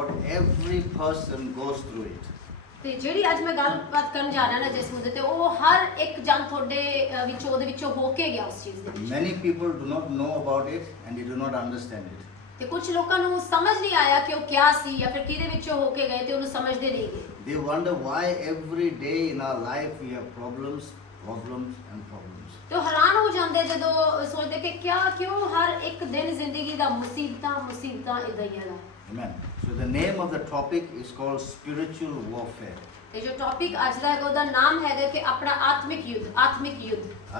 God, every person goes through it. ਤੇ ਜਿਹੜੀ ਅੱਜ ਮੈਂ ਗੱਲਬਾਤ ਕਰਨ ਜਾ ਰਿਹਾ ਨਾ ਜਿਸ ਮੁੱਦੇ ਤੇ ਉਹ ਹਰ ਇੱਕ ਜਨ ਤੁਹਾਡੇ ਵਿੱਚੋਂ ਉਹਦੇ ਵਿੱਚੋਂ ਹੋ ਕੇ ਗਿਆ ਉਸ ਚੀਜ਼ ਦੇ ਵਿੱਚ। Many people do not know about it and they do not understand it. ਤੇ ਕੁਝ ਲੋਕਾਂ ਨੂੰ ਸਮਝ ਨਹੀਂ ਆਇਆ ਕਿ ਉਹ ਕਿਆ ਸੀ ਜਾਂ ਫਿਰ ਕਿਹਦੇ ਵਿੱਚੋਂ ਹੋ ਕੇ ਗਏ ਤੇ ਉਹਨੂੰ ਸਮਝਦੇ ਨਹੀਂ ਗਏ। They wonder why every day in our life we have problems and problems. ਤੇ ਉਹ ਹੈਰਾਨ ਹੋ ਜਾਂਦੇ ਜਦੋਂ ਸੋਚਦੇ ਕਿ ਕਿਉਂ ਹਰ ਇੱਕ ਦਿਨ ਜ਼ਿੰਦਗੀ ਦਾ ਮੁਸੀਬਤਾਂ ਇਦਾਂ ਹੀ ਹੈ। Amen. So the name of the topic is called spiritual warfare. ਤੇ ਜੋ ਟੌਪਿਕ ਅੱਜ ਦਾ ਹੈ ਉਹਦਾ ਨਾਮ ਹੈਗਾ ਕਿ ਆਪਣਾ ਆਤਮਿਕ ਯੁੱਧ।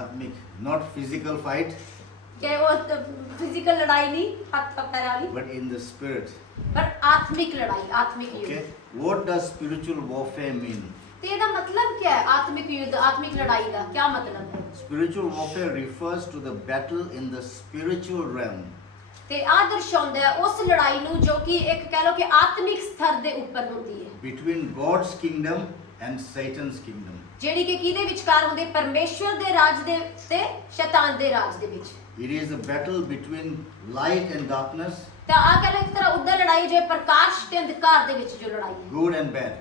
Atmic, not physical fight, ਕਿ ਉਹ ਫਿਜ਼ੀਕਲ ਲੜਾਈ ਨਹੀਂ ਹੱਥ ਪੈਰਾਂ ਵਾਲੀ but in the spirit. ਪਰ ਆਤਮਿਕ ਲੜਾਈ ਆਤਮਿਕ Okay. ਯੁੱਧ। What does spiritual warfare mean? ਤੇ ਇਹਦਾ ਮਤਲਬ ਕੀ ਹੈ ਆਤਮਿਕ ਯੁੱਧ ਆਤਮਿਕ ਲੜਾਈ ਦਾ ਕੀ ਮਤਲਬ ਹੈ? Spiritual warfare refers to the battle in the spiritual realm. ਤੇ ਆ ਦਰਸਾਉਂਦਾ ਹੈ ਉਸ ਲੜਾਈ ਨੂੰ ਜੋ ਕਿ ਇੱਕ ਕਹਿ ਲਓ ਕਿ ਆਤਮਿਕ ਸਤਰ ਦੇ ਉੱਪਰ ਹੁੰਦੀ ਹੈ। Between God's kingdom and Satan's kingdom. ਜਿਹੜੀ ਕਿ ਕਿਹਦੇ ਵਿਚਕਾਰ ਹੁੰਦੀ ਹੈ? ਪਰਮੇਸ਼ਵਰ ਦੇ ਰਾਜ ਦੇ ਤੇ ਸ਼ੈਤਾਨ ਦੇ ਰਾਜ ਦੇ ਵਿੱਚ। It is a battle between light and darkness, ਤਾਂ ਆ ਕਹਿ ਲਓ ਇੱਕ ਤਰ੍ਹਾਂ ਉਦਾਂ ਲੜਾਈ ਜੋ ਪ੍ਰਕਾਸ਼ ਤੇ ਅੰਧਕਾਰ ਦੇ ਵਿੱਚ ਜੋ ਲੜਾਈ ਹੈ। good and bad.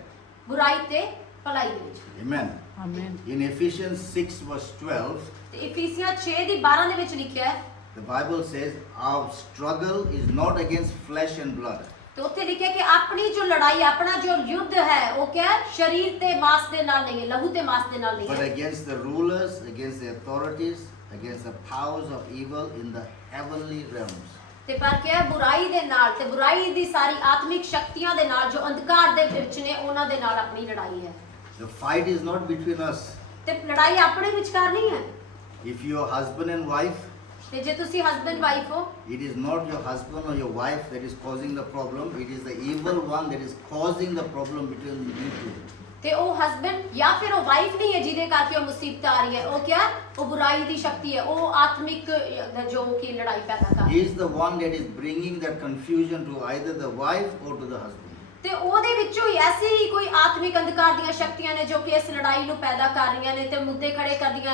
ਬੁਰਾਈ ਤੇ ਭਲਾਈ ਦੇ ਵਿੱਚ। Amen. Amen. In Ephesians 6 verse 12, ਤੇ ਇਫੀਸੀਆਂ 6 ਦੀ 12 ਦੇ ਵਿੱਚ ਲਿਖਿਆ ਹੈ the Bible says, our struggle is not against flesh and blood, ਤੇ ਉੱਥੇ ਲਿਖਿਆ ਕਿ ਆਪਣੀ ਜੋ ਲੜਾਈ ਆਪਣਾ ਜੋ ਯੁੱਧ ਹੈ ਉਹ ਕਿਆ ਹੈ? ਸਰੀਰ ਤੇ ਮਾਸ ਦੇ ਨਾਲ ਨਹੀਂ ਹੈ ਲਹੂ ਤੇ ਮਾਸ ਦੇ ਨਾਲ ਨਹੀਂ but ਹੈ against the rulers, against the authorities, against the powers of evil in the heavenly realms. ਤੇ ਪਰ ਕਿਆ ਹੈ? ਬੁਰਾਈ ਦੇ ਨਾਲ ਤੇ ਬੁਰਾਈ ਦੀ ਸਾਰੀ ਆਤਮਿਕ ਸ਼ਕਤੀਆਂ ਦੇ ਨਾਲ ਜੋ ਅੰਧਕਾਰ ਦੇ ਵਿੱਚ ਨੇ ਉਹਨਾਂ ਦੇ ਨਾਲ ਆਪਣੀ ਲੜਾਈ ਹੈ। The fight is not between us. ਤੇ ਲੜਾਈ ਆਪਣੇ ਵਿਚਕਾਰ ਨਹੀਂ ਹੈ। If you are husband and wife, ਤੇ ਜੇ ਤੁਸੀਂ ਹਸਬੈਂਡ ਵਾਈਫ ਹੋ it is not your husband or your wife that is causing the problem. It is the evil one that is causing the problem between you two. ਤੇ ਉਹ husband ਜਾਂ ਫਿਰ ਉਹ wife ਨਹੀਂ ਹੈ ਜਿਹਦੇ ਕਰਕੇ ਉਹ ਮੁਸੀਬਤ ਆ ਰਹੀ ਹੈ। ਉਹ ਕਿਆ ਹੈ? ਉਹ ਬੁਰਾਈ ਦੀ ਸ਼ਕਤੀ ਹੈ ਉਹ ਆਤਮਿਕ ਜੋ ਕਿ ਲੜਾਈ ਪੈਦਾ ਕਰ He is the one that is bringing that confusion to either the wife or to the husband. ਤੇ ਉਹਦੇ ਵਿੱਚੋਂ ਹੀ ਐਸੀ ਹੀ ਕੋਈ ਆਤਮਿਕ ਅੰਧਕਾਰ ਦੀਆਂ ਸ਼ਕਤੀਆਂ ਨੇ ਜੋ ਕਿ ਇਸ ਲੜਾਈ ਨੂੰ ਪੈਦਾ ਕਰ ਰਹੀਆਂ ਨੇ ਤੇ ਮੁੱਦੇ ਖੜੇ ਕਰਦੀਆਂ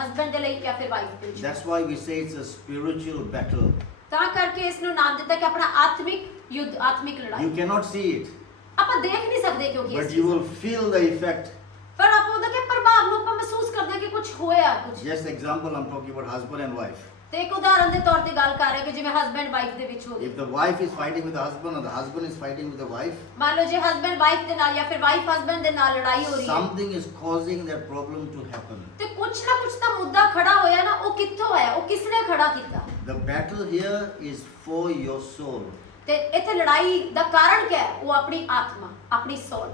ਹਸਬੈਂਡ ਦੇ ਲਈ ਜਾਂ ਫਿਰ ਵਾਈਫ ਦੇ ਵਿੱਚ। That's why we say it's a spiritual battle. ਤਾਂ ਕਰਕੇ ਇਸ ਨੂੰ ਨਾਮ ਦਿੱਤਾ ਕਿ ਆਪਣਾ ਆਤਮਿਕ ਯੁੱਧ ਆਤਮਿਕ ਲੜਾਈ। You cannot see it, ਆਪਾਂ ਦੇਖ ਨਹੀਂ ਸਕਦੇ ਕਿਉਂਕਿ but ਇਸ you ਚੀਜ਼ will feel the effect. ਪਰ ਆਪਾਂ ਉਹਦਾ ਕਿ ਪ੍ਰਭਾਵ ਨੂੰ ਆਪਾਂ ਮਹਿਸੂਸ ਕਰਦੇ ਹਾਂ ਕਿ ਕੁਝ ਹੋਇਆ ਕੁਝ। Just example, I'm talking about husband and wife. ਤੇ ਇੱਕ ਉਦਾਹਰਨ ਦੇ ਤੌਰ ਤੇ ਗੱਲ ਕਰ ਰਹੇ ਕਿ ਜਿਵੇਂ ਹਸਬੈਂਡ ਵਾਈਫ ਦੇ ਵਿੱਚ ਹੋ If ਗਈ। the wife is fighting with the husband or the husband is fighting with the wife, ਮੰਨ ਲਓ ਜੇ ਹਸਬੈਂਡ ਵਾਈਫ ਦੇ ਨਾਲ ਜਾਂ ਫਿਰ ਵਾਈਫ ਹਸਬੈਂਡ ਦੇ ਨਾਲ ਲੜਾਈ ਹੋ ਰਹੀ ਹੈ something is causing that problem to happen. ਤੇ ਕੁਝ ਨਾ ਕੁਝ ਤਾਂ ਮੁੱਦਾ ਖੜਾ ਹੋਇਆ ਨਾ ਉਹ ਕਿੱਥੋਂ ਆਇਆ ਉਹ ਕਿਸਨੇ ਖੜਾ ਕੀਤਾ। The battle here is for your soul. ਤੇ ਇੱਥੇ ਲੜਾਈ ਦਾ ਕਾਰਨ ਕੀ ਹੈ? ਉਹ ਆਪਣੀ ਆਤਮਾ ਆਪਣੀ ਸੋਲ।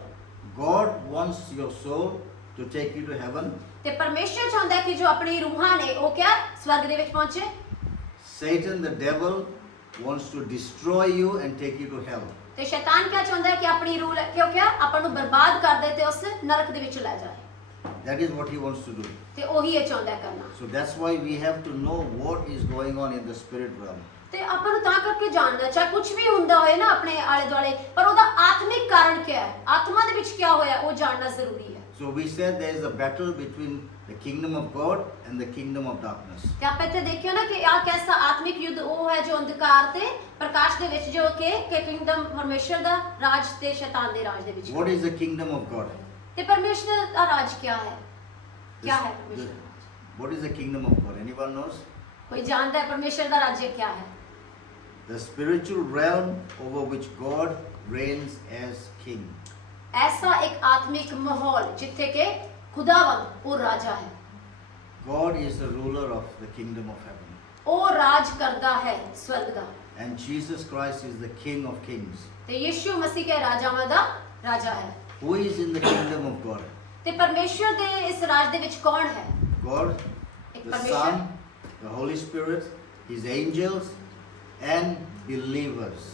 God wants your soul to take you to heaven. ਤੇ ਪਰਮੇਸ਼ਰ ਚਾਹੁੰਦਾ ਹੈ ਕਿ ਜੋ ਆਪਣੀ ਰੂਹਾਂ ਨੇ ਉਹ ਕਿਆ ਸਵਰਗ ਦੇ ਵਿੱਚ ਪਹੁੰਚੇ। Satan, the devil, wants to destroy you and take you to hell. ਤੇ ਸ਼ੈਤਾਨ ਕਿਆ ਚਾਹੁੰਦਾ ਹੈ ਕਿ ਆਪਣੀ ਰੂਹ ਕਿਉਂ ਕਿਆ ਆਪਾਂ ਨੂੰ ਬਰਬਾਦ ਕਰ ਦੇ ਤੇ ਉਸ ਨਰਕ ਦੇ ਵਿੱਚ ਲੈ ਜਾਏ। That is what he wants to do. ਤੇ ਉਹੀ ਇਹ ਚਾਹੁੰਦਾ ਹੈ ਕਰਨਾ। So that's why we have to know what is going on in the spirit realm. ਤੇ ਆਪਾਂ ਨੂੰ ਤਾਂ ਕਰਕੇ ਜਾਣਨਾ ਚਾਹੇ ਕੁਝ ਵੀ ਹੁੰਦਾ ਹੋਏ ਨਾ ਆਪਣੇ ਆਲੇ ਦੁਆਲੇ ਪਰ ਉਹਦਾ ਆਤਮਿਕ ਕਾਰਨ ਕੀ ਹੈ ਆਤਮਾ ਦੇ ਵਿੱਚ ਕੀ ਹੋਇਆ ਉਹ ਜਾਣਨਾ ਜ਼ਰੂਰੀ ਹੈ। So we said there is a battle between the kingdom of God and the kingdom of darkness. ਤੇ ਆਪਾਂ ਇੱਥੇ ਦੇਖਿਆ ਨਾ ਕਿ ਆ ਕੈਸਾ ਆਤਮਿਕ ਯੁੱਧ ਉਹ ਹੈ ਜੋ ਅੰਧਕਾਰ ਤੇ ਪ੍ਰਕਾਸ਼ ਦੇ ਵਿੱਚ ਜੋ ਕਿ ਕਿੰਗਡਮ ਪਰਮੇਸ਼ਰ ਦਾ ਰਾਜ ਤੇ ਸ਼ੈਤਾਨ ਦੇ ਰਾਜ ਦੇ ਵਿੱਚ। What is the kingdom of God? ਤੇ ਪਰਮੇਸ਼ਰ ਦਾ ਰਾਜ ਕੀ ਹੈ? ਕੀ ਹੈ ਪਰਮੇਸ਼ਰ ਦਾ ਰਾਜ? What is the kingdom of God? Anyone knows? ਕੋਈ ਜਾਣਦਾ ਹੈ ਪਰਮੇਸ਼ਰ ਦਾ ਰਾਜ ਕੀ ਹੈ? The spiritual realm over which God reigns as king. ऐसा एक आत्मिक माहौल जिथे के खुदावंद वो राजा है। God is the ruler of the kingdom of heaven. वो राज करता है स्वर्ग दा। And Jesus Christ is the King of kings. ते यीशु मसीह के राजावां दा राजा है। Who is in the kingdom of God? ते परमेश्वर दे इस राज दे विच कौन है? God, एक the परमेश्वर Son, the Holy Spirit, His angels, and believers.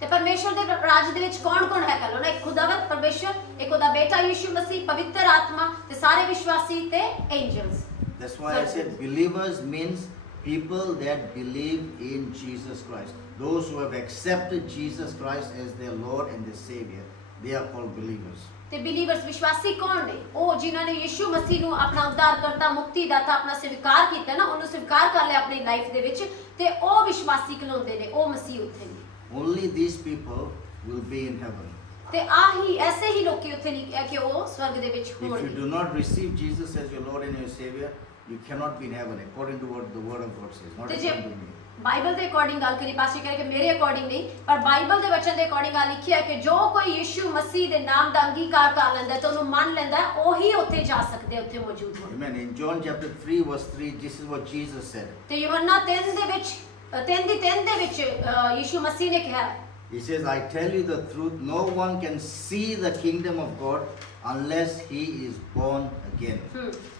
ते परमेश्वर दे राज दे विच कौन-कौन है कह लो ना एक खुदावंद परमेश्वर एक ओदा बेटा यीशु मसीह पवित्र आत्मा ते सारे विश्वासी ते angels. That's why I said believers means people that believe in Jesus Christ. Those who have accepted Jesus Christ as their Lord and their Savior, they are called believers. ਤੇ ਬਿਲੀਵਰਸ ਵਿਸ਼ਵਾਸੀ ਕੌਣ ਨੇ? ਉਹ ਜਿਨ੍ਹਾਂ ਨੇ ਯੀਸ਼ੂ ਮਸੀਹ ਨੂੰ ਆਪਣਾ ਉद्धारकर्ता ਮੁਕਤੀਦਾਤਾ ਆਪਣਾ ਸਵੀਕਾਰ ਕੀਤਾ ਨਾ ਉਹਨੂੰ ਸਵੀਕਾਰ ਕਰ ਲਿਆ ਆਪਣੀ ਲਾਈਫ ਦੇ ਵਿੱਚ ਤੇ ਉਹ ਵਿਸ਼ਵਾਸੀ कहलाਉਂਦੇ ਨੇ ਉਹ ਮਸੀਹ ਉੱਥੇ ਨੇ। Only these people will be in heaven. ਤੇ ਆਹੀ ਐਸੇ ਹੀ ਲੋਕੀ ਉੱਥੇ ਲਿਖਿਆ ਕਿ ਉਹ ਸਵਰਗ ਦੇ ਵਿੱਚ If you ਹੋਣਗੇ। do not receive Jesus as your Lord and your Savior, you cannot be in heaven according to what the Word of God says. Not ਤੇ ਜੇ according to me. ਬਾਈਬਲ ਦੇ ਅਕੋਰਡਿੰਗ ਗੱਲ ਕਰੀ ਪਾਸੇ ਕਰੇ ਕਿ ਮੇਰੇ ਅਕੋਰਡਿੰਗ ਨਹੀਂ, ਪਰ ਬਾਈਬਲ ਦੇ ਵਚਨ ਦੇ ਅਕੋਰਡਿੰਗ ਆ ਲਿਖਿਆ ਕਿ ਜੋ ਕੋਈ ਯਿਸੂ ਮਸੀਹ ਦੇ ਨਾਮ ਦਾ ਅੰਗੀਕਾਰ ਕਰ ਲੈਂਦਾ ਹੈ ਤੇ ਉਹਨੂੰ ਮੰਨ ਲੈਂਦਾ ਹੈ, ਉਹੀ ਉੱਥੇ ਜਾ ਸਕਦੇ ਆ, ਉੱਥੇ ਮੌਜੂਦ ਹੋਣ। Amen. In John chapter 3 verse 3, this is what Jesus said. ਤੇ ਯੋਹੰਨਾ 3 ਦੇ ਵਿੱਚ 3 ਦੇ ਵਿੱਚ ਯਿਸੂ ਮਸੀਹ ਨੇ ਕਿਹਾ, He says, I tell you the truth, no one can see the kingdom of God unless he is born again.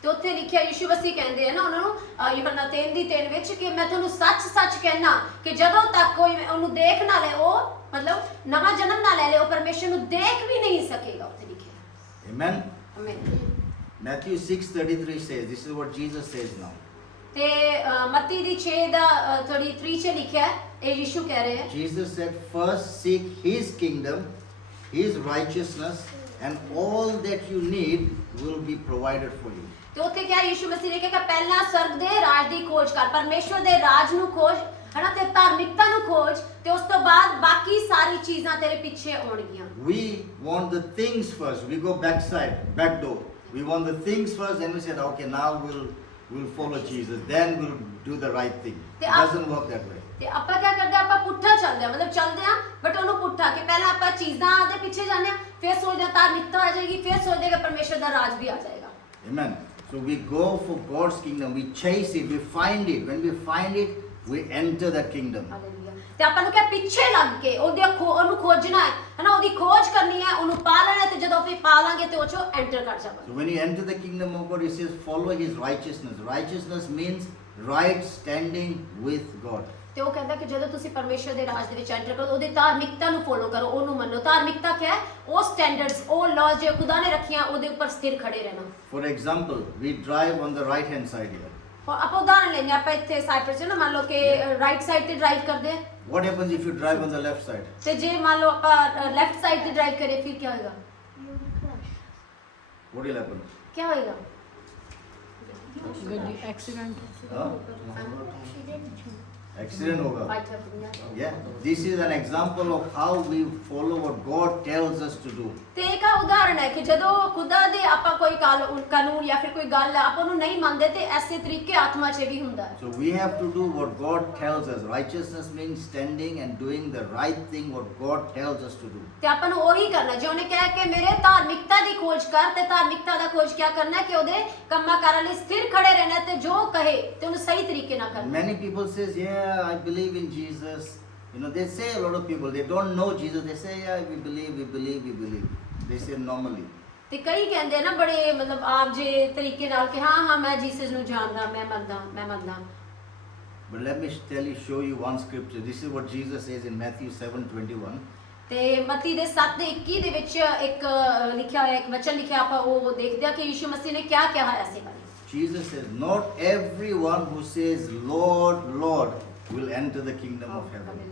ਤੇ ਉੱਥੇ ਲਿਖਿਆ ਯਿਸੂ ਮਸੀਹ ਕਹਿੰਦੇ ਆ ਨਾ ਉਹਨਾਂ ਨੂੰ ਯੋਹੰਨਾ 3 ਵਿੱਚ ਕਿ ਮੈਂ ਤੁਹਾਨੂੰ ਸੱਚ ਕਹਿਣਾ ਕਿ ਜਦੋਂ ਤੱਕ ਕੋਈ ਉਹਨੂੰ ਦੇਖ ਨਾ ਲੈ, ਉਹ ਮਤਲਬ ਨਵਾਂ ਜਨਮ ਨਾ ਲੈ ਲੇ, ਉਹ ਪਰਮੇਸ਼ਰ ਨੂੰ ਦੇਖ ਵੀ ਨਹੀਂ ਸਕੇਗਾ, ਉੱਥੇ ਲਿਖਿਆ। Amen. ਆਮੀਨ। Matthew 6:33 says, this is what Jesus says now. ਤੇ ਮੱਤੀ ਦੀ 6 ਦਾ 33 ਚ ਲਿਖਿਆ ਹੈ, ਇਹ ਯਿਸੂ ਕਹਿ ਰਹੇ ਹੈ। Jesus said, first seek his kingdom, his righteousness, and all that you need will be provided for you. ਤੇ ਉੱਥੇ ਕਿਹਾ ਯਿਸੂ ਮਸੀਹ ਨੇ ਕਿਹਾ ਪਹਿਲਾਂ ਸਵਰਗ ਦੇ ਰਾਜ ਦੀ ਖੋਜ ਕਰ, ਪਰਮੇਸ਼ਵਰ ਦੇ ਰਾਜ ਨੂੰ ਖੋਜ, ਹਨਾ, ਤੇ ਧਾਰਮਿਕਤਾ ਨੂੰ ਖੋਜ, ਤੇ ਉਸ ਤੋਂ ਬਾਅਦ ਬਾਕੀ ਸਾਰੀ ਚੀਜ਼ਾਂ ਤੇਰੇ ਪਿੱਛੇ ਆਉਣਗੀਆਂ। We want the things first. We go back door. We want the things first, then we said, okay, now we'll follow Jesus. Then we'll do the right thing. It doesn't work that way. ਤੇ ਆਪਾਂ ਕੀ ਕਰਦੇ ਆ, ਆਪਾਂ ਪੁੱਠਾ ਚੱਲਦੇ ਆ, ਮਤਲਬ ਚੱਲਦੇ ਆ ਬਟ ਉਹਨੂੰ ਪੁੱਠਾ ਕਿ ਪਹਿਲਾਂ ਆਪਾਂ ਚੀਜ਼ਾਂ ਦੇ ਪਿੱਛੇ ਜਾਂਦੇ ਆ, ਫਿਰ ਸੋਚਦੇ ਆ ਧਾਰਮਿਕਤਾ ਆ ਜਾਏਗੀ, ਫਿਰ ਸੋਚਦੇ ਆ ਕਿ ਪਰਮੇਸ਼ਰ ਦਾ ਰਾਜ ਵੀ ਆ ਜਾਏਗਾ। Amen. So we go for God's kingdom. We chase it. We find it. When we find it, we enter that kingdom. Hallelujah. ਤੇ ਆਪਾਂ ਨੂੰ ਕਿਹਾ ਪਿੱਛੇ ਲੱਗ ਕੇ ਉਹਨੂੰ ਖੋਜਣਾ ਹੈ, ਹਨਾ, ਉਹਦੀ ਖੋਜ ਕਰਨੀ ਹੈ, ਉਹਨੂੰ ਪਾ ਲੈਣਾ ਹੈ, ਤੇ ਜਦੋਂ ਆਪਾਂ ਪਾ ਲਾਂਗੇ ਤੇ ਉਹ ਚੋਂ ਐਂਟਰ ਕਰ ਜਾਵਾਂਗੇ। So when you enter the kingdom of God, it says follow his righteousness. Righteousness means right standing with God. ਤੇ ਉਹ ਕਹਿੰਦਾ ਕਿ ਜਦੋਂ ਤੁਸੀਂ ਪਰਮੇਸ਼ਰ ਦੇ ਰਾਜ ਦੇ ਵਿੱਚ ਐਂਟਰ ਕਰੋ, ਉਹਦੀ ਧਾਰਮਿਕਤਾ ਨੂੰ ਫੋਲੋ ਕਰੋ, ਉਹਨੂੰ ਮੰਨੋ। ਧਾਰਮਿਕਤਾ ਕੀ ਹੈ? ਉਹ ਸਟੈਂਡਰਡਸ, ਉਹ ਲਾਜ਼ ਜੋ ਖੁਦਾ ਨੇ ਰੱਖੀਆਂ, ਉਹਦੇ ਉੱਪਰ ਸਥਿਰ ਖੜੇ ਰਹਿਣਾ। For example, we drive on the right hand side here. ਆਪਾਂ ਉਦਾਹਰਨ ਲੈਂਦੇ ਆਪਾਂ ਇੱਥੇ ਸਾਈਪ੍ਰਸ 'ਚ ਨਾ, ਮੰਨ ਲਓ ਕਿ ਰਾਈਟ ਸਾਈਡ ਤੇ ਡਰਾਈਵ ਕਰਦੇ ਆ, What happens if you drive on the left side? ਤੇ ਜੇ ਮੰਨ ਲਓ ਆਪਾਂ ਲੈਫਟ ਸਾਈਡ ਤੇ ਡਰਾਈਵ ਕਰੀਏ, ਫਿਰ ਕੀ ਹੋਏਗਾ? What will happen? ਕੀ ਹੋਏਗਾ? Accident Huh? Accident hoga. Yeah. This is an example of how we follow what God tells us to do. ਤੇ ਇੱਕ ਉਦਾਹਰਨ ਹੈ ਕਿ ਜਦੋਂ ਖੁਦਾ ਦੇ ਆਪਾਂ ਕੋਈ ਕਾਨੂੰਨ ਜਾਂ ਫਿਰ ਕੋਈ ਗੱਲ ਆਪਾਂ ਨੂੰ ਨਹੀਂ ਮੰਨਦੇ, ਤੇ ਐਸੇ ਤਰੀਕੇ ਆਤਮਾ 'ਚ ਵੀ ਹੁੰਦਾ ਹੈ। So we have to do what God tells us. Righteousness means standing and doing the right thing what God tells us to do. ਤੇ ਆਪਾਂ ਨੂੰ ਉਹੀ ਕਰਨਾ, ਜੇ ਉਹਨੇ ਕਿਹਾ ਕਿ ਮੇਰੇ ਧਾਰਮਿਕਤਾ ਦੀ ਖੋਜ ਕਰ, ਤੇ ਧਾਰਮਿਕਤਾ ਦਾ ਖੋਜ ਕੀ ਕਰਨਾ ਕਿ ਉਹਦੇ ਕੰਮਾਂ ਕਾਰਾਂ ਲਈ ਸਥਿਰ ਖੜੇ ਰਹਿਣਾ, ਤੇ ਜੋ ਕਹੇ ਤੇ ਉਹਨੂੰ ਸਹੀ ਤਰੀਕੇ ਨਾਲ ਕਰਨਾ। Many people says, yeah, I believe in Jesus. You know, they say, a lot of people, they don't know Jesus. They say, yeah, we believe. They say normally. ਤੇ ਕਈ ਕਹਿੰਦੇ ਨਾ ਬੜੇ ਮਤਲਬ ਆਪ ਜੇ ਤਰੀਕੇ ਨਾਲ ਕਿ ਹਾਂ ਮੈਂ ਜੀਸਸ ਨੂੰ ਜਾਣਦਾ, ਮੈਂ ਮੰਨਦਾ। But let me show you one scripture. This is what Jesus says in Matthew 7:21. ਤੇ ਮਤੀ ਦੇ 7:21 ਦੇ ਵਿੱਚ ਇੱਕ ਲਿਖਿਆ ਹੋਇਆ, ਇੱਕ ਵਚਨ ਲਿਖਿਆ, ਆਪਾਂ ਉਹ ਦੇਖਦੇ ਆ ਕਿ ਯਿਸੂ ਮਸੀਹ ਨੇ ਕਿਹਾ ਕਿਹਾ ਹੈ ਐਸੇ ਬਾਰੇ। Jesus says, not everyone who says, Lord, Lord, will enter the kingdom of heaven.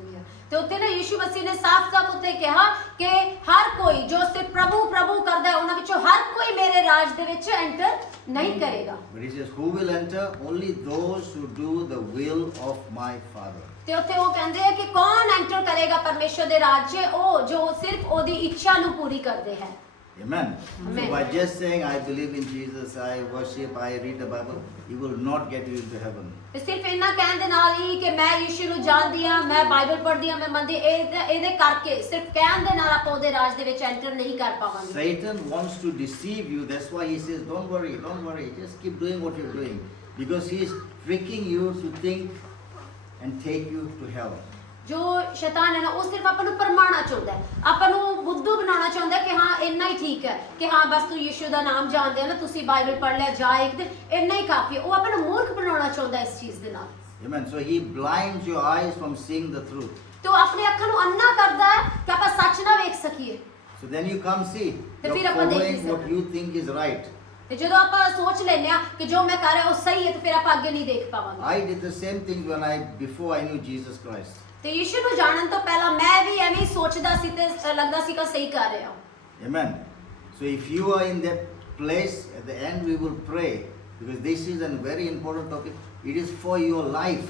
ਤੇ ਉੱਤੇ ਨਾ ਯਿਸੂ ਮਸੀਹ ਨੇ ਸਾਫ਼ ਉੱਤੇ ਕਿਹਾ ਕਿ ਹਰ ਕੋਈ ਜੋ ਸਿਰਫ ਪ੍ਰਭੂ ਕਰਦਾ ਹੈ, ਉਹਨਾਂ ਵਿੱਚੋਂ ਹਰ ਕੋਈ ਮੇਰੇ ਰਾਜ ਦੇ ਵਿੱਚ ਐਂਟਰ ਨਹੀਂ ਕਰੇਗਾ। But he says, who will enter? Only those who do the will of my Father. ਤੇ ਉੱਥੇ ਉਹ ਕਹਿੰਦੇ ਆ ਕਿ ਕੌਣ ਐਂਟਰ ਕਰੇਗਾ ਪਰਮੇਸ਼ਰ ਦੇ ਰਾਜ 'ਚ? ਉਹ ਜੋ ਸਿਰਫ ਉਹਦੀ ਇੱਛਾ ਨੂੰ ਪੂਰੀ ਕਰਦੇ ਹੈ। Amen. Amen. So by just saying, I believe in Jesus, I worship, I read the Bible, you will not get you into heaven. ਤੇ ਸਿਰਫ ਇਹਨਾਂ ਕਹਿਣ ਦੇ ਨਾਲ ਹੀ ਕਿ ਮੈਂ ਯਿਸੂ ਨੂੰ ਜਾਣਦੀ ਆ, ਮੈਂ ਬਾਈਬਲ ਪੜ੍ਹਦੀ ਆ, ਮੈਂ ਮੰਨਦੀ, ਇਹਦੇ ਕਰਕੇ ਸਿਰਫ ਕਹਿਣ ਦੇ ਨਾਲ ਆਪਾਂ ਉਹਦੇ ਰਾਜ ਦੇ ਵਿੱਚ ਐਂਟਰ ਨਹੀਂ ਕਰ ਪਾਵਾਂਗੇ। Satan wants to deceive you. That's why he says, don't worry, just keep doing what you're doing. Because he is tricking you to think and take you to hell. ਜੋ ਸ਼ੈਤਾਨ ਹੈ ਨਾ, ਉਹ ਸਿਰਫ ਆਪਾਂ ਨੂੰ ਪਰਮਾਣਾ ਚਾਹੁੰਦਾ ਹੈ, ਆਪਾਂ ਨੂੰ ਬੁੱਧੂ ਬਣਾਉਣਾ ਚਾਹੁੰਦਾ ਕਿ ਹਾਂ ਇੰਨਾ ਹੀ ਠੀਕ ਹੈ, ਕਿ ਹਾਂ ਬਸ ਤੂੰ ਯਿਸੂ ਦਾ ਨਾਮ ਜਾਣਦੇ ਆ ਨਾ, ਤੁਸੀਂ ਬਾਈਬਲ ਪੜ੍ਹ ਲਿਆ ਜਾ ਇੱਕ ਦਿਨ, ਇੰਨਾ ਹੀ ਕਾਫੀ ਹੈ। ਉਹ ਆਪਾਂ ਨੂੰ ਮੂਰਖ ਬਣਾਉਣਾ ਚਾਹੁੰਦਾ ਇਸ ਚੀਜ਼ ਦੇ ਨਾਲ। Amen. So he blinds your eyes from seeing the truth. ਤੇ ਉਹ ਆਪਣੀ ਅੱਖਾਂ ਨੂੰ ਅੰਨਾ ਕਰਦਾ ਹੈ ਕਿ ਆਪਾਂ ਸੱਚ ਨਾ ਵੇਖ ਸਕੀਏ। So then you come see, ਤੇ you're ਫਿਰ ਆਪਾਂ ਦੇਖ ਨਹੀਂ following what ਸਕਦੇ। you think is right. ਤੇ ਜਦੋਂ ਆਪਾਂ ਸੋਚ ਲੈਂਦੇ ਆ ਕਿ ਜੋ ਮੈਂ ਕਰ ਰਿਹਾ ਉਹ ਸਹੀ ਹੈ, ਤੇ ਫਿਰ ਆਪਾਂ ਅੱਗੇ ਨਹੀਂ ਦੇਖ ਪਾਵਾਂਗੇ। I did the same thing before I knew Jesus Christ. ਤੇ ਯਿਸੂ ਨੂੰ ਜਾਣਨ ਤੋਂ ਪਹਿਲਾਂ ਮੈਂ ਵੀ ਐਵੇਂ ਹੀ ਸੋਚਦਾ ਸੀ ਤੇ ਲੱਗਦਾ ਸੀ ਕਿ ਸਹੀ ਕਰ ਰਿਹਾ ਹਾਂ। Amen. So if you are in that place, at the end we will pray, because this is a very important topic. It is for your life.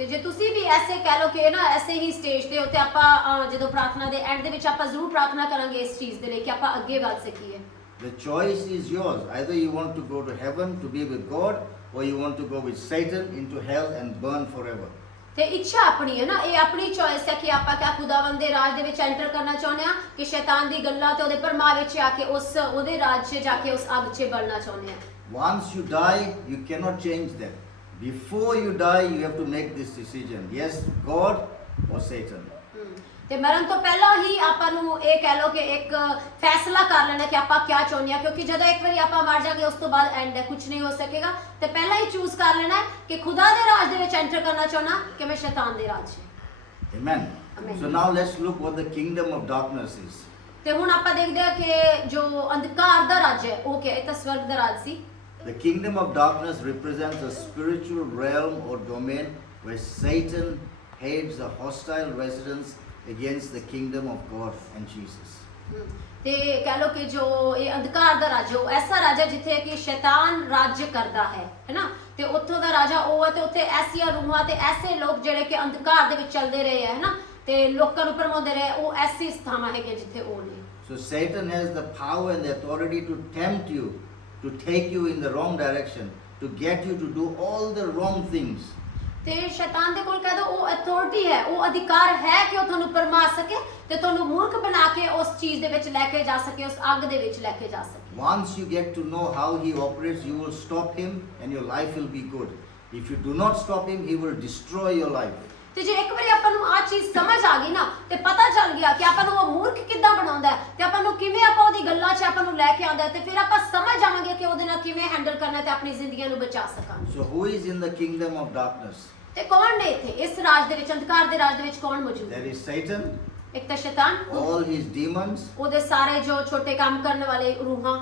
ਤੇ ਜੇ ਤੁਸੀਂ ਵੀ ਐਸੇ ਕਹਿ ਲਓ ਕਿ ਨਾ ਐਸੇ ਹੀ ਸਟੇਜ ਤੇ ਉੱਤੇ ਆਪਾਂ ਜਦੋਂ ਪ੍ਰਾਰਥਨਾ ਦੇ ਐਂਡ ਦੇ ਵਿੱਚ ਆਪਾਂ ਜ਼ਰੂਰ ਪ੍ਰਾਰਥਨਾ ਕਰਾਂਗੇ ਇਸ ਚੀਜ਼ ਦੇ ਲਈ ਕਿ ਆਪਾਂ ਅੱਗੇ ਵੱਧ ਸਕੀਏ। The choice is yours. Either you want to go to heaven to be with God, or you want to go with Satan into hell and burn forever. ਤੇ ਇੱਛਾ ਆਪਣੀ ਹੈ ਨਾ, ਇਹ ਆਪਣੀ ਚੋਇਸ ਹੈ ਕਿ ਆਪਾਂ ਕਿਆ ਖੁਦਾਵੰਦ ਦੇ ਰਾਜ ਦੇ ਵਿੱਚ ਐਂਟਰ ਕਰਨਾ ਚਾਹੁੰਦੇ ਆ ਕਿ ਸ਼ੈਤਾਨ ਦੀ ਗੱਲਾਂ ਤੇ ਉਹਦੇ ਭਰਮਾਂ ਵਿੱਚ ਆ ਕੇ ਉਹਦੇ ਰਾਜ 'ਚ ਜਾ ਕੇ ਉਸ ਅੱਗ 'ਚ ਬਲਣਾ ਚਾਹੁੰਦੇ ਆ। Once you die, you cannot change that. Before you die, you have to make this decision. Yes, God or Satan. ਤੇ ਮਰਨ ਤੋਂ ਪਹਿਲਾਂ ਹੀ ਆਪਾਂ ਨੂੰ ਇਹ ਕਹਿ ਲਓ ਕਿ ਇੱਕ ਫੈਸਲਾ ਕਰ ਲੈਣਾ ਕਿ ਆਪਾਂ ਕੀ ਚਾਹੁੰਦੇ ਆ, ਕਿਉਂਕਿ ਜਦੋਂ ਇੱਕ ਵਾਰੀ ਆਪਾਂ ਮਰ ਜਾਗੇ ਉਸ ਤੋਂ ਬਾਅਦ ਐਂਡ ਹੈ, ਕੁਝ ਨਹੀਂ ਹੋ ਸਕੇਗਾ। ਤੇ ਪਹਿਲਾਂ ਹੀ ਚੂਜ਼ ਕਰ ਲੈਣਾ ਹੈ ਕਿ ਖੁਦਾ ਦੇ ਰਾਜ ਦੇ ਵਿੱਚ ਐਂਟਰ ਕਰਨਾ ਚਾਹੁੰਦਾ ਕਿ ਮੈਂ ਸ਼ੈਤਾਨ ਦੇ ਰਾਜ 'ਚ। Amen. Amen. So now let's look what the kingdom of darkness is. ਤੇ ਹੁਣ ਆਪਾਂ ਦੇਖਦੇ ਆ ਕਿ ਜੋ ਅੰਧਕਾਰ ਦਾ ਰਾਜ ਹੈ ਉਹ ਕੀ ਹੈ? ਇਹ ਤਾਂ ਸਵਰਗ ਦਾ ਰਾਜ ਸੀ। The kingdom of darkness represents a spiritual realm or domain where Satan heads a hostile residence against the kingdom of God and Jesus. ਤੇ ਕਹਿ ਲਓ ਕਿ ਜੋ ਇਹ ਅੰਧਕਾਰ ਦਾ ਰਾਜ ਉਹ ਐਸਾ ਰਾਜ ਹੈ ਜਿੱਥੇ ਕਿ ਸ਼ੈਤਾਨ ਰਾਜ ਕਰਦਾ ਹੈ ਨਾ। ਤੇ ਉੱਥੋਂ ਦਾ ਰਾਜਾ ਉਹ ਹੈ ਤੇ ਉੱਥੇ ਐਸੀਆਂ ਰੂਹਾਂ ਤੇ ਐਸੇ ਲੋਕ ਜਿਹੜੇ ਕਿ ਅੰਧਕਾਰ ਦੇ ਵਿੱਚ ਚੱਲਦੇ ਰਹੇ ਹੈ ਨਾ ਤੇ ਲੋਕਾਂ ਨੂੰ ਭਰਮਾਉਂਦੇ ਰਹੇ, ਉਹ ਐਸੀ ਸਥਾਨਾਂ ਹੈਗੇ ਜਿੱਥੇ ਉਹ ਨੇ। So Satan has the power and the authority to tempt you, to take you in the wrong direction, to get you to do all the wrong things. ਤੇ ਸ਼ੈਤਾਨ ਦੇ ਕੋਲ ਕਹਿ ਦੋ ਉਹ ਅਥਾਰਟੀ ਹੈ, ਉਹ ਅਧਿਕਾਰ ਹੈ ਕਿ ਉਹ ਤੁਹਾਨੂੰ ਪਰਮਾ ਸਕੇ ਤੇ ਤੁਹਾਨੂੰ ਮੂਰਖ ਬਣਾ ਕੇ ਉਸ ਚੀਜ਼ ਦੇ ਵਿੱਚ ਲੈ ਕੇ ਜਾ ਸਕੇ, ਉਸ ਅੱਗ ਦੇ ਵਿੱਚ ਲੈ ਕੇ ਜਾ ਸਕੇ। Once you get to know how he operates, you will stop him and your life will be good. If you do not stop him, he will destroy your life. ਤੇ ਜੇ ਇੱਕ ਵਾਰੀ ਆਪਾਂ ਨੂੰ ਆ ਚੀਜ਼ ਸਮਝ ਆ ਗਈ ਨਾ ਤੇ ਪਤਾ ਚੱਲ ਗਿਆ ਕਿ ਆਪਾਂ ਨੂੰ ਉਹ ਮੂਰਖ ਕਿੱਦਾਂ ਬਣਾਉਂਦਾ ਹੈ ਤੇ ਆਪਾਂ ਨੂੰ ਕਿਵੇਂ ਆਪਾਂ ਉਹਦੀ ਗੱਲਾਂ 'ਚ ਆਪਾਂ ਨੂੰ ਲੈ ਕੇ ਆਉਂਦਾ ਤੇ ਫਿਰ ਆਪਾਂ ਸਮਝ ਜਾਵਾਂਗੇ ਕਿ ਉਹਦੇ ਨਾਲ ਕਿਵੇਂ ਹੈਂਡਲ ਕਰਨਾ ਤੇ ਆਪਣੀ ਜ਼ਿੰਦਗੀਆਂ ਨੂੰ ਬਚਾ ਸਕਾਂਗੇ। So who is in the kingdom of darkness? ਤੇ ਕੌਣ ਨੇ ਇੱਥੇ ਇਸ ਰਾਜ ਦੇ ਵਿੱਚ, ਅੰਧਕਾਰ ਦੇ ਰਾਜ ਦੇ ਵਿੱਚ ਕੌਣ ਮੌਜੂਦ ਹੈ? There is Satan, ਇੱਕ ਤਾਂ ਸ਼ੈਤਾਨ, all his demons, ਉਹਦੇ ਸਾਰੇ ਜੋ ਛੋਟੇ ਕੰਮ ਕਰਨ ਵਾਲੇ ਰੂਹਾਂ,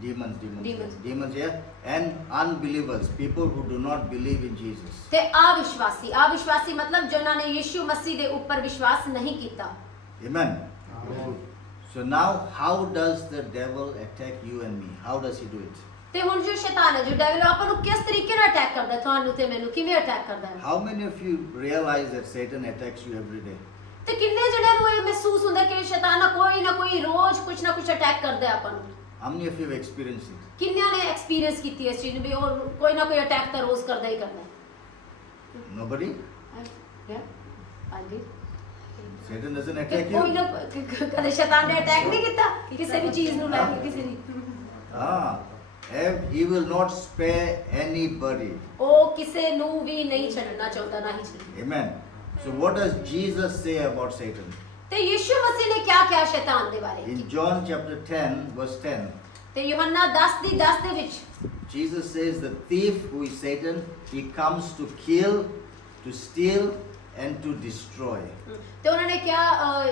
demons here, and unbelievers, people who do not believe in Jesus. ਤੇ ਅਵਿਸ਼ਵਾਸੀ ਮਤਲਬ ਜਿਨ੍ਹਾਂ ਨੇ ਯਿਸੂ ਮਸੀਹ ਦੇ ਉੱਪਰ ਵਿਸ਼ਵਾਸ ਨਹੀਂ ਕੀਤਾ। Amen. So now how does the devil attack you and me? How does he do it? ਤੇ ਹੁਣ ਜੋ ਸ਼ੈਤਾਨ ਹੈ, ਜੋ ਡੈਵਲ ਆਪਾਂ ਨੂੰ ਕਿਸ ਤਰੀਕੇ ਨਾਲ ਅਟੈਕ ਕਰਦਾ ਹੈ, ਤੁਹਾਨੂੰ ਤੇ ਮੈਨੂੰ ਕਿਵੇਂ ਅਟੈਕ ਕਰਦਾ ਹੈ? How many of you realize that Satan attacks you every day? ਤੇ ਕਿੰਨੇ ਜਿਹੜੇ ਨੂੰ ਇਹ ਮਹਿਸੂਸ ਹੁੰਦਾ ਕਿ ਸ਼ੈਤਾਨ ਨਾ ਕੋਈ ਰੋਜ਼ ਕੁਝ ਨਾ ਕੁਝ ਅਟੈਕ ਕਰਦਾ ਹੈ ਆਪਾਂ ਨੂੰ? How many of you have experienced it? ਕਿੰਨਿਆਂ ਨੇ ਐਕਸਪੀਰੀਅੰਸ ਕੀਤੀ ਇਸ ਚੀਜ਼ ਨੂੰ ਵੀ ਉਹ ਕੋਈ ਨਾ ਕੋਈ ਅਟੈਕ ਤਾਂ ਰੋਜ਼ ਕਰਦਾ ਹੀ ਕਰਦਾ ਹੈ? Nobody? ਹਾਂਜੀ। Satan doesn't ਕਿ attack ਕੋਈ you? ਨਾ ਕਦੇ ਸ਼ੈਤਾਨ ਨੇ ਅਟੈਕ ਨਹੀਂ ਕੀਤਾ ਕਿਸੇ ਵੀ ਚੀਜ਼ ਨੂੰ ਲੈ ਕੇ, ਕਿਸੇ ਦੀ? He will not spare anybody. ਉਹ ਕਿਸੇ ਨੂੰ ਵੀ ਨਹੀਂ ਛੱਡਣਾ ਚਾਹੁੰਦਾ, ਨਾ ਹੀ ਛੱਡਣਾ। Amen. So what does Jesus say about Satan? ਤੇ ਯਿਸੂ ਮਸੀਹ ਨੇ ਕਿਆ ਕਿਹਾ ਸ਼ੈਤਾਨ ਦੇ ਬਾਰੇ? In John chapter 10 verse 10, ਤੇ ਯੋਹੰਨਾ 10:10 ਦੇ ਵਿੱਚ Jesus says the thief, who is Satan, he comes to kill, to steal and to destroy. ਤੇ ਉਹਨਾਂ ਨੇ ਕਿਹਾ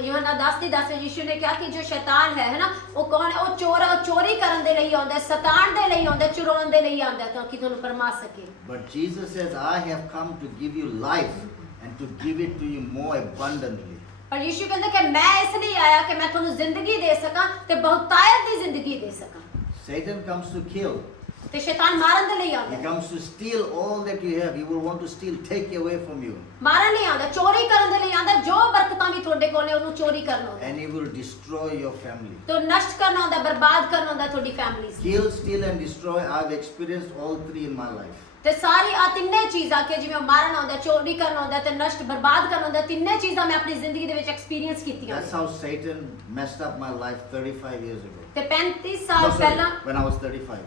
ਯੋਹੰਨਾ 10:10 ਵਿੱਚ ਯਿਸੂ ਨੇ ਕਿਹਾ ਕਿ ਜੋ ਸ਼ੈਤਾਨ ਹੈ ਨਾ ਉਹ ਕੌਣ ਹੈ? ਉਹ ਚੋਰ, ਚੋਰੀ ਕਰਨ ਦੇ ਲਈ ਆਉਂਦਾ, ਸਤਾਉਣ ਦੇ ਲਈ ਆਉਂਦਾ, ਚੁਰਾਉਣ ਦੇ ਲਈ ਆਉਂਦਾ ਤਾਂ ਕਿ ਤੁਹਾਨੂੰ ਪਰਮਾ ਸਕੇ। But Jesus says, I have come to give you life and to give it to you more abundantly. ਪਰ ਯਿਸੂ ਕਹਿੰਦਾ ਕਿ ਮੈਂ ਇਸ ਲਈ ਆਇਆ ਕਿ ਮੈਂ ਤੁਹਾਨੂੰ ਜ਼ਿੰਦਗੀ ਦੇ ਸਕਾਂ ਤੇ ਬਹੁਤਾਇਤ ਦੀ ਜ਼ਿੰਦਗੀ ਦੇ ਸਕਾਂ। Satan comes to kill. ਤੇ ਸ਼ੈਤਾਨ ਮਾਰਨ ਦੇ ਲਈ He ਆਉਂਦਾ, comes to steal all that you have. He will want to steal, take away from you. ਮਾਰਨ ਨਹੀਂ ਆਉਂਦਾ, ਚੋਰੀ ਕਰਨ ਦੇ ਲਈ ਆਉਂਦਾ। ਜੋ ਬਰਕਤਾਂ ਵੀ ਤੁਹਾਡੇ ਕੋਲ ਨੇ ਉਹਨੂੰ ਚੋਰੀ ਕਰਨਾ ਆਉਂਦਾ And he will destroy your family. ਤੇ ਨਸ਼ਟ ਕਰਨਾ ਆਉਂਦਾ, ਬਰਬਾਦ ਕਰਨਾ ਆਉਂਦਾ ਤੁਹਾਡੀ ਫੈਮਿਲੀ ਨੂੰ। Kill, steal and destroy. I've experienced all three in my life. ਤੇ ਸਾਰੀ ਆ ਤਿੰਨੇ ਚੀਜ਼ਾਂ ਕਿ ਜਿਵੇਂ ਮਾਰਨ ਆਉਂਦਾ, ਚੋਰੀ ਕਰਨਾ ਆਉਂਦਾ ਤੇ ਨਸ਼ਟ ਬਰਬਾਦ ਕਰਨਾ ਆਉਂਦਾ, ਤਿੰਨੇ ਚੀਜ਼ਾਂ ਮੈਂ ਆਪਣੀ ਜ਼ਿੰਦਗੀ ਦੇ ਵਿੱਚ ਐਕਸਪੀਰੀਅੰਸ ਕੀਤੀਆਂ। That's how Satan messed up my life 35 years ago. ਤੇ 35 No, ਸਾਲ sorry, ਪਹਿਲਾਂ when I was 35.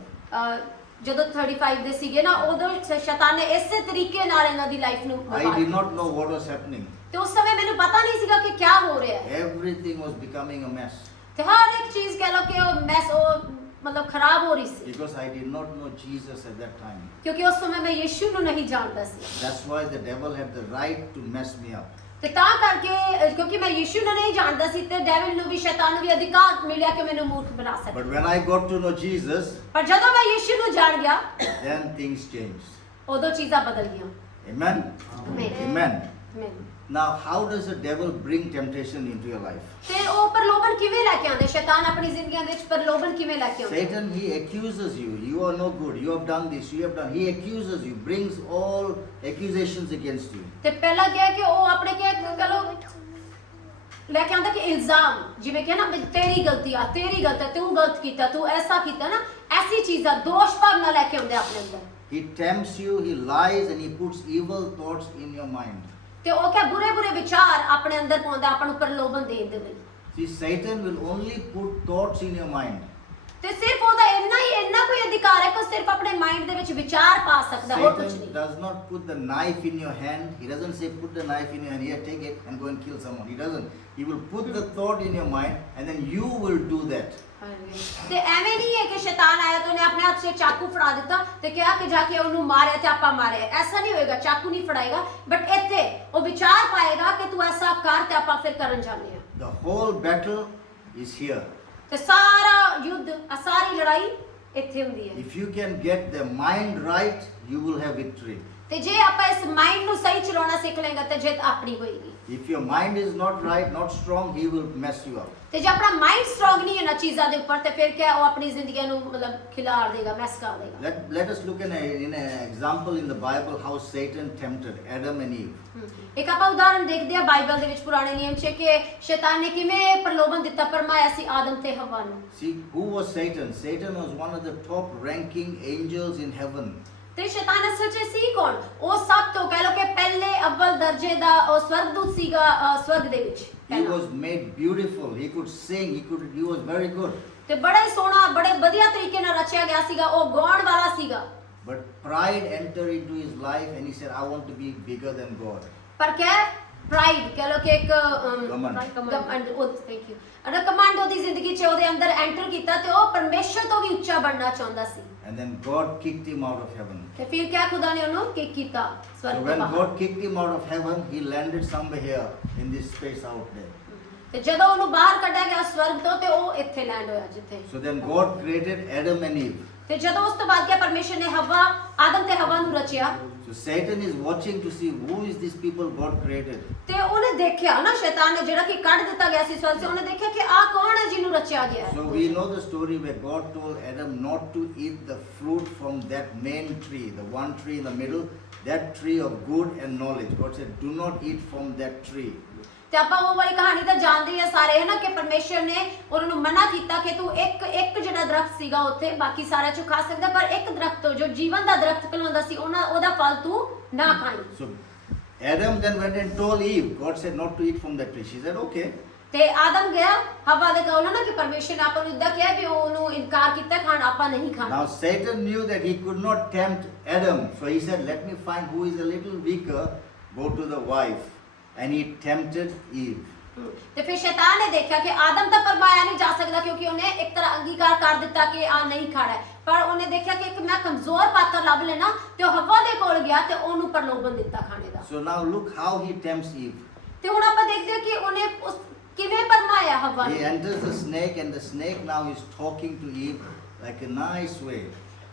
ਜਦੋਂ 35 ਦੇ ਸੀਗੇ ਨਾ ਉਦੋਂ ਸ਼ੈਤਾਨ ਨੇ ਇਸੇ ਤਰੀਕੇ ਨਾਲ ਇਹਨਾਂ ਦੀ ਲਾਈਫ ਨੂੰ I did not know what was happening. ਤੇ ਉਸ ਸਮੇਂ ਮੈਨੂੰ ਪਤਾ ਨਹੀਂ ਸੀਗਾ ਕਿ ਕੀ ਹੋ ਰਿਹਾ ਹੈ। Everything was becoming a mess. ਤੇ ਹਰ ਇੱਕ ਚੀਜ਼ ਕਹਿ ਲਓ ਕਿ ਉਹ ਮੈਸ ਉਹ ਮਤਲਬ ਖਰਾਬ ਹੋ ਰਹੀ ਸੀ Because I did not know Jesus at that time. ਕਿਉਂਕਿ ਉਸ ਸਮੇਂ ਮੈਂ ਯਿਸੂ ਨੂੰ ਨਹੀਂ ਜਾਣਦਾ ਸੀ। That's why the devil had the right to mess me up. ਤੇ ਤਾਂ ਕਰਕੇ ਕਿਉਂਕਿ ਮੈਂ ਯਿਸੂ ਨੂੰ ਨਹੀਂ ਜਾਣਦਾ ਸੀ ਤੇ ਡੈਵਲ ਨੂੰ ਵੀ ਸ਼ੈਤਾਨ ਨੂੰ ਵੀ ਅਧਿਕਾਰ ਮਿਲਿਆ ਕਿ ਮੈਨੂੰ ਮੂਰਖ ਬਣਾ ਸਕੇ। But when I got to know Jesus, ਪਰ ਜਦੋਂ ਮੈਂ ਯਿਸੂ ਨੂੰ ਜਾਣ ਗਿਆ then things changed. ਉਦੋਂ ਚੀਜ਼ਾਂ ਬਦਲ ਗਈਆਂ। Amen? Amen. Amen. Amen. Now, how does the devil bring temptation into your life? ਤੇ ਉਹ ਪ੍ਰਲੋਭਨ ਕਿਵੇਂ ਲੈ ਕੇ ਆਉਂਦੇ ਸ਼ੈਤਾਨ ਆਪਣੀ ਜ਼ਿੰਦਗੀਆਂ ਦੇ ਵਿੱਚ ਪ੍ਰਲੋਭਨ ਕਿਵੇਂ ਲੈ ਕੇ ਆਉਂਦਾ ਹੈ? Satan, he accuses you. You are no good. You have done this. You have done. He accuses you. Brings all accusations against you. ਤੇ ਪਹਿਲਾਂ ਕਿਹਾ ਕਿ ਉਹ ਆਪਣੇ ਕਹ ਲੋ ਲੈ ਕੇ ਆਉਂਦਾ ਕਿ ਇਲਜ਼ਾਮ, ਜਿਵੇਂ ਕਿ ਨਾ ਵੀ ਤੇਰੀ ਗਲਤੀ ਆ, ਤੇਰੀ ਗਲਤ ਹੈ, ਤੂੰ ਗਲਤ ਕੀਤਾ, ਤੂੰ ਐਸਾ ਕੀਤਾ ਨਾ, ਐਸੀ ਚੀਜ਼ਾਂ ਦੋਸ਼ ਭਾਵਨਾ ਲੈ ਕੇ ਆਉਂਦੇ ਆਪਣੇ ਅੰਦਰ। He tempts you. He lies and he puts evil thoughts in your mind. ਤੇ ਉਹ ਕਿਹਾ ਬੁਰੇ ਬੁਰੇ ਵਿਚਾਰ ਆਪਣੇ ਅੰਦਰ ਪਾਉਂਦਾ, ਆਪਾਂ ਨੂੰ ਪ੍ਰਲੋਭਨ ਦੇਣ ਦੇ ਲਈ। See, Satan will only put thoughts in your mind. ਤੇ ਸਿਰਫ ਉਹਦਾ ਇੰਨਾ ਕੋਈ ਅਧਿਕਾਰ ਹੈ ਕਿ ਉਹ ਸਿਰਫ ਆਪਣੇ ਮਾਈਂਡ ਦੇ ਵਿੱਚ ਵਿਚਾਰ ਪਾ ਸਕਦਾ, ਹੋਰ ਕੁਝ Satan ਨਹੀਂ। does not put the knife in your hand. He doesn't say put the knife in your hand. Here, take it and go and kill someone. He doesn't. He will put the thought in your mind and then you will do that. ਤੇ ਐਵੇਂ ਨਹੀਂ ਹੈ ਕਿ ਸ਼ੈਤਾਨ ਆਇਆ ਤਾਂ ਉਹਨੇ ਆਪਣੇ ਹੱਥ 'ਚ ਚਾਕੂ ਫੜਾ ਦਿੱਤਾ ਤੇ ਕਿਹਾ ਕਿ ਜਾ ਕੇ ਉਹਨੂੰ ਮਾਰਿਆ ਤੇ ਆਪਾਂ ਮਾਰਿਆ। ਐਸਾ ਨਹੀਂ ਹੋਏਗਾ, ਚਾਕੂ ਨਹੀਂ ਫੜਾਏਗਾ, ਬਟ ਇੱਥੇ ਉਹ ਵਿਚਾਰ ਪਾਏਗਾ ਕਿ ਤੂੰ ਐਸਾ ਕਰ ਤੇ ਆਪਾਂ ਫਿਰ ਕਰਨ ਜਾਂਦੇ ਹਾਂ। The whole battle is here. ਤੇ ਸਾਰਾ ਯੁੱਧ, ਸਾਰੀ ਲੜਾਈ ਇੱਥੇ ਹੁੰਦੀ ਹੈ। If you can get the mind right, you will have victory. ਤੇ ਜੇ ਆਪਾਂ ਇਸ ਮਾਈਂਡ ਨੂੰ ਸਹੀ ਚਲਾਉਣਾ ਸਿੱਖ ਲੇਗਾ ਤੇ ਜਿੱਤ ਆਪਣੀ ਹੋਏਗੀ। If your mind is not right, not strong, he will mess you up. ਤੇ ਜੇ ਆਪਣਾ ਮਾਈਂਡ ਸਟਰੋਂਗ ਨਹੀਂ ਹੈ ਨਾ ਚੀਜ਼ਾਂ ਦੇ ਉੱਪਰ ਤੇ ਫਿਰ ਕਿਆ ਉਹ ਆਪਣੀ ਜ਼ਿੰਦਗੀ ਨੂੰ ਮਤਲਬ ਖਿਲਾਰ ਦੇਗਾ, ਮੈਸ ਕਰ ਦੇਗਾ। Let us look in an example in the Bible how Satan tempted Adam and Eve. ਇੱਕ ਆਪਾਂ ਉਦਾਹਰਣ ਦੇਖਦੇ ਆ ਬਾਈਬਲ ਦੇ ਵਿੱਚ ਪੁਰਾਣੇ ਨਿਯਮ 'ਚ ਕਿ ਸ਼ੈਤਾਨ ਨੇ ਕਿਵੇਂ ਪ੍ਰਲੋਭਨ ਦਿੱਤਾ, ਪਰਮਾਇਆ ਸੀ ਆਦਮ ਤੇ ਹਵਾ ਨੂੰ। See, who was Satan? Satan was one of the top ranking angels in heaven. ਤੇ ਸ਼ੈਤਾਨ ਅਸਲ 'ਚ ਸੀ ਕੌਣ? ਉਹ ਸਭ ਤੋਂ ਕਹਿ ਲੋ ਕਿ ਪਹਿਲੇ ਅਵਲ ਦਰਜੇ ਦਾ ਉਹ ਸਵਰਗਦੂਤ ਸੀਗਾ ਸਵਰਗ ਦੇ ਵਿੱਚ। He was made beautiful. He could sing. He was very good. ਤੇ ਬੜਾ ਹੀ ਸੋਹਣਾ, ਬੜੇ ਵਧੀਆ ਤਰੀਕੇ ਨਾਲ ਰਚਿਆ ਗਿਆ ਸੀਗਾ, ਉਹ ਗਾਉਣ ਵਾਲਾ ਸੀਗਾ। But pride entered into his life and he said, I want to be bigger than God. ਪਰ ਕਹਿ ਪ੍ਰਾਈਡ ਕਹਿ ਲੋ ਕਿ ਇੱਕ Command. ਥੈਂਕ ਯੂ ਅਨਾ ਕਮਾਂਡ ਉਹਦੀ ਜ਼ਿੰਦਗੀ 'ਚ ਉਹਦੇ ਅੰਦਰ ਐਂਟਰ ਕੀਤਾ ਤੇ ਉਹ ਪਰਮੇਸ਼ਰ ਤੋਂ ਵੀ ਉੱਚਾ ਬਣਨਾ ਚਾਹੁੰਦਾ ਸੀ। And then God kicked him out of heaven. ਤੇ ਫਿਰ ਕਿਆ ਖੁਦਾ ਨੇ ਉਹਨੂੰ ਕਿਕ ਕੀਤਾ So ਸਵਰਗ ਤੋਂ when ਬਾਹਰ। God kicked him out of heaven, he landed somewhere here in this space out there. ਤੇ ਜਦੋਂ ਉਹਨੂੰ ਬਾਹਰ ਕੱਢਿਆ ਗਿਆ ਸਵਰਗ ਤੋਂ ਤੇ ਉਹ ਇੱਥੇ ਲੈਂਡ ਹੋਇਆ ਜਿੱਥੇ। So then God created Adam and Eve. ਤੇ ਜਦੋਂ ਉਸ ਤੋਂ ਬਾਅਦ ਕਿਆ ਪਰਮੇਸ਼ਰ ਨੇ ਹਵਾ, ਆਦਮ ਤੇ ਹਵਾ ਨੂੰ ਰਚਿਆ। So Satan is watching to see who is these people God created. ਤੇ ਉਹਨੇ ਦੇਖਿਆ ਨਾ ਸ਼ੈਤਾਨ ਨੇ ਜਿਹੜਾ ਕਿ ਕੱਢ ਦਿੱਤਾ ਗਿਆ ਸੀ ਸਵਰਗ ਸੇ, ਉਹਨੇ ਦੇਖਿਆ ਕਿ ਆਹ ਕੌਣ ਹੈ ਜਿਹਨੂੰ ਰਚਿਆ ਗਿਆ ਹੈ। So we know the story where God told Adam not to eat the fruit from that main tree, the one tree in the middle, that tree of good and knowledge. God said, do not eat from that tree. ਤੇ ਆਪਾਂ ਉਹ ਵਾਲੀ ਕਹਾਣੀ ਤਾਂ ਜਾਣਦੇ ਆ ਸਾਰੇ ਹੈ ਨਾ ਕਿ ਪਰਮੇਸ਼ਰ ਨੇ ਉਹਨਾਂ ਨੂੰ ਮਨਾ ਕੀਤਾ ਕਿ ਤੂੰ ਇੱਕ ਜਿਹੜਾ ਦਰਖਤ ਸੀਗਾ ਉੱਥੇ ਬਾਕੀ ਸਾਰਿਆਂ ਚੋਂ ਖਾ ਸਕਦਾ, ਪਰ ਇੱਕ ਦਰਖਤ ਤੋਂ ਜੋ ਜੀਵਨ ਦਾ ਦਰਖਤ ਕਹਿੰਦਾ ਸੀ ਉਹਦਾ ਫਲ ਤੂੰ ਨਾ ਖਾਈ। So Adam then went and told Eve, God said not to eat from that tree. She said, okay. ਤੇ ਆਦਮ ਗਿਆ ਹਵਾ ਦੇ ਕੋਲ ਨਾ ਕਿ ਪਰਮੇਸ਼ਰ ਨੇ ਆਪਾਂ ਨੂੰ ਇਦਾਂ ਕਿਹਾ ਵੀ ਉਹਨੂੰ ਇਨਕਾਰ ਕੀਤਾ ਖਾਣ, ਆਪਾਂ ਨਹੀਂ ਖਾਣਾ। Now Satan knew that he could not tempt Adam. So he said, let me find who is a little weaker, go to the wife. And he tempted Eve. ਤੇ ਫਿਰ ਸ਼ੈਤਾਨ ਨੇ ਦੇਖਿਆ ਕਿ ਆਦਮ ਤਾਂ ਪਰਮਾਇਆ ਨਹੀਂ ਜਾ ਸਕਦਾ ਕਿਉਂਕਿ ਉਹਨੇ ਇੱਕ ਤਰ੍ਹਾਂ ਅੰਗੀਕਾਰ ਕਰ ਦਿੱਤਾ ਕਿ ਆ ਨਹੀਂ ਖਾਣਾ, ਪਰ ਉਹਨੇ ਦੇਖਿਆ ਕਿ ਇੱਕ ਮੈਂ ਕਮਜ਼ੋਰ ਪਾਤਰ ਲੱਭ ਲੈਣਾ ਤੇ ਉਹ ਹਵਾ ਦੇ ਕੋਲ ਗਿਆ ਤੇ ਉਹਨੂੰ ਪ੍ਰਲੋਭਨ ਦਿੱਤਾ ਖਾਣੇ ਦਾ। So now look how he tempts Eve. ਤੇ ਹੁਣ ਆਪਾਂ ਦੇਖਦੇ ਹਾਂ ਕਿ ਉਹਨੇ ਕਿਵੇਂ ਪਰਮਾਇਆ ਹਵਾ He ਨੂੰ। enters the snake and the snake now is talking to Eve like a nice way.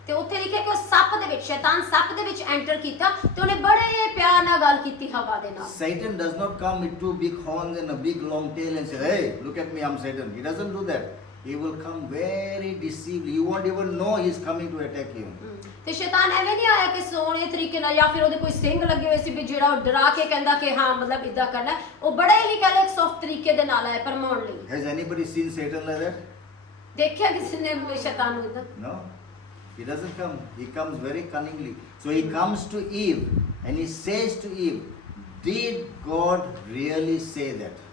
ਤੇ ਉੱਥੇ ਲਿਖਿਆ ਕਿ ਉਹ ਸੱਪ ਦੇ ਵਿੱਚ, ਸ਼ੈਤਾਨ ਸੱਪ ਦੇ ਵਿੱਚ ਐਂਟਰ ਕੀਤਾ ਤੇ ਉਹਨੇ ਬੜੇ ਪਿਆਰ ਨਾਲ ਗੱਲ ਕੀਤੀ ਹਵਾ ਦੇ ਨਾਲ। Satan does not come with two big horns and a big long tail and say, hey, look at me, I'm Satan. He doesn't do that. He will come very deceived. You won't even know he's coming to attack you. ਤੇ ਸ਼ੈਤਾਨ ਐਵੇਂ ਨਹੀਂ ਆਇਆ ਕਿ ਸੋਹਣੇ ਤਰੀਕੇ ਨਾਲ ਜਾਂ ਫਿਰ ਉਹਦੇ ਕੋਈ ਸਿੰਘ ਲੱਗੇ ਹੋਏ ਸੀ ਵੀ ਜਿਹੜਾ ਉਹ ਡਰਾ ਕੇ ਕਹਿੰਦਾ ਕਿ ਹਾਂ ਮਤਲਬ ਇਦਾਂ ਕਰਨਾ, ਉਹ ਬੜੇ ਹੀ ਕਹਿੰਦੇ ਇੱਕ ਸੌਫਟ ਤਰੀਕੇ ਦੇ ਨਾਲ ਆਇਆ ਪਰਮਾਉਣ ਲਈ। Has anybody seen Satan like that? ਦੇਖਿਆ ਕਿਸੇ ਨੇ ਸ਼ੈਤਾਨ ਨੂੰ ਇਦਾਂ? No. He doesn't come. He comes very cunningly. So he comes to Eve and he says to Eve, did God really say that?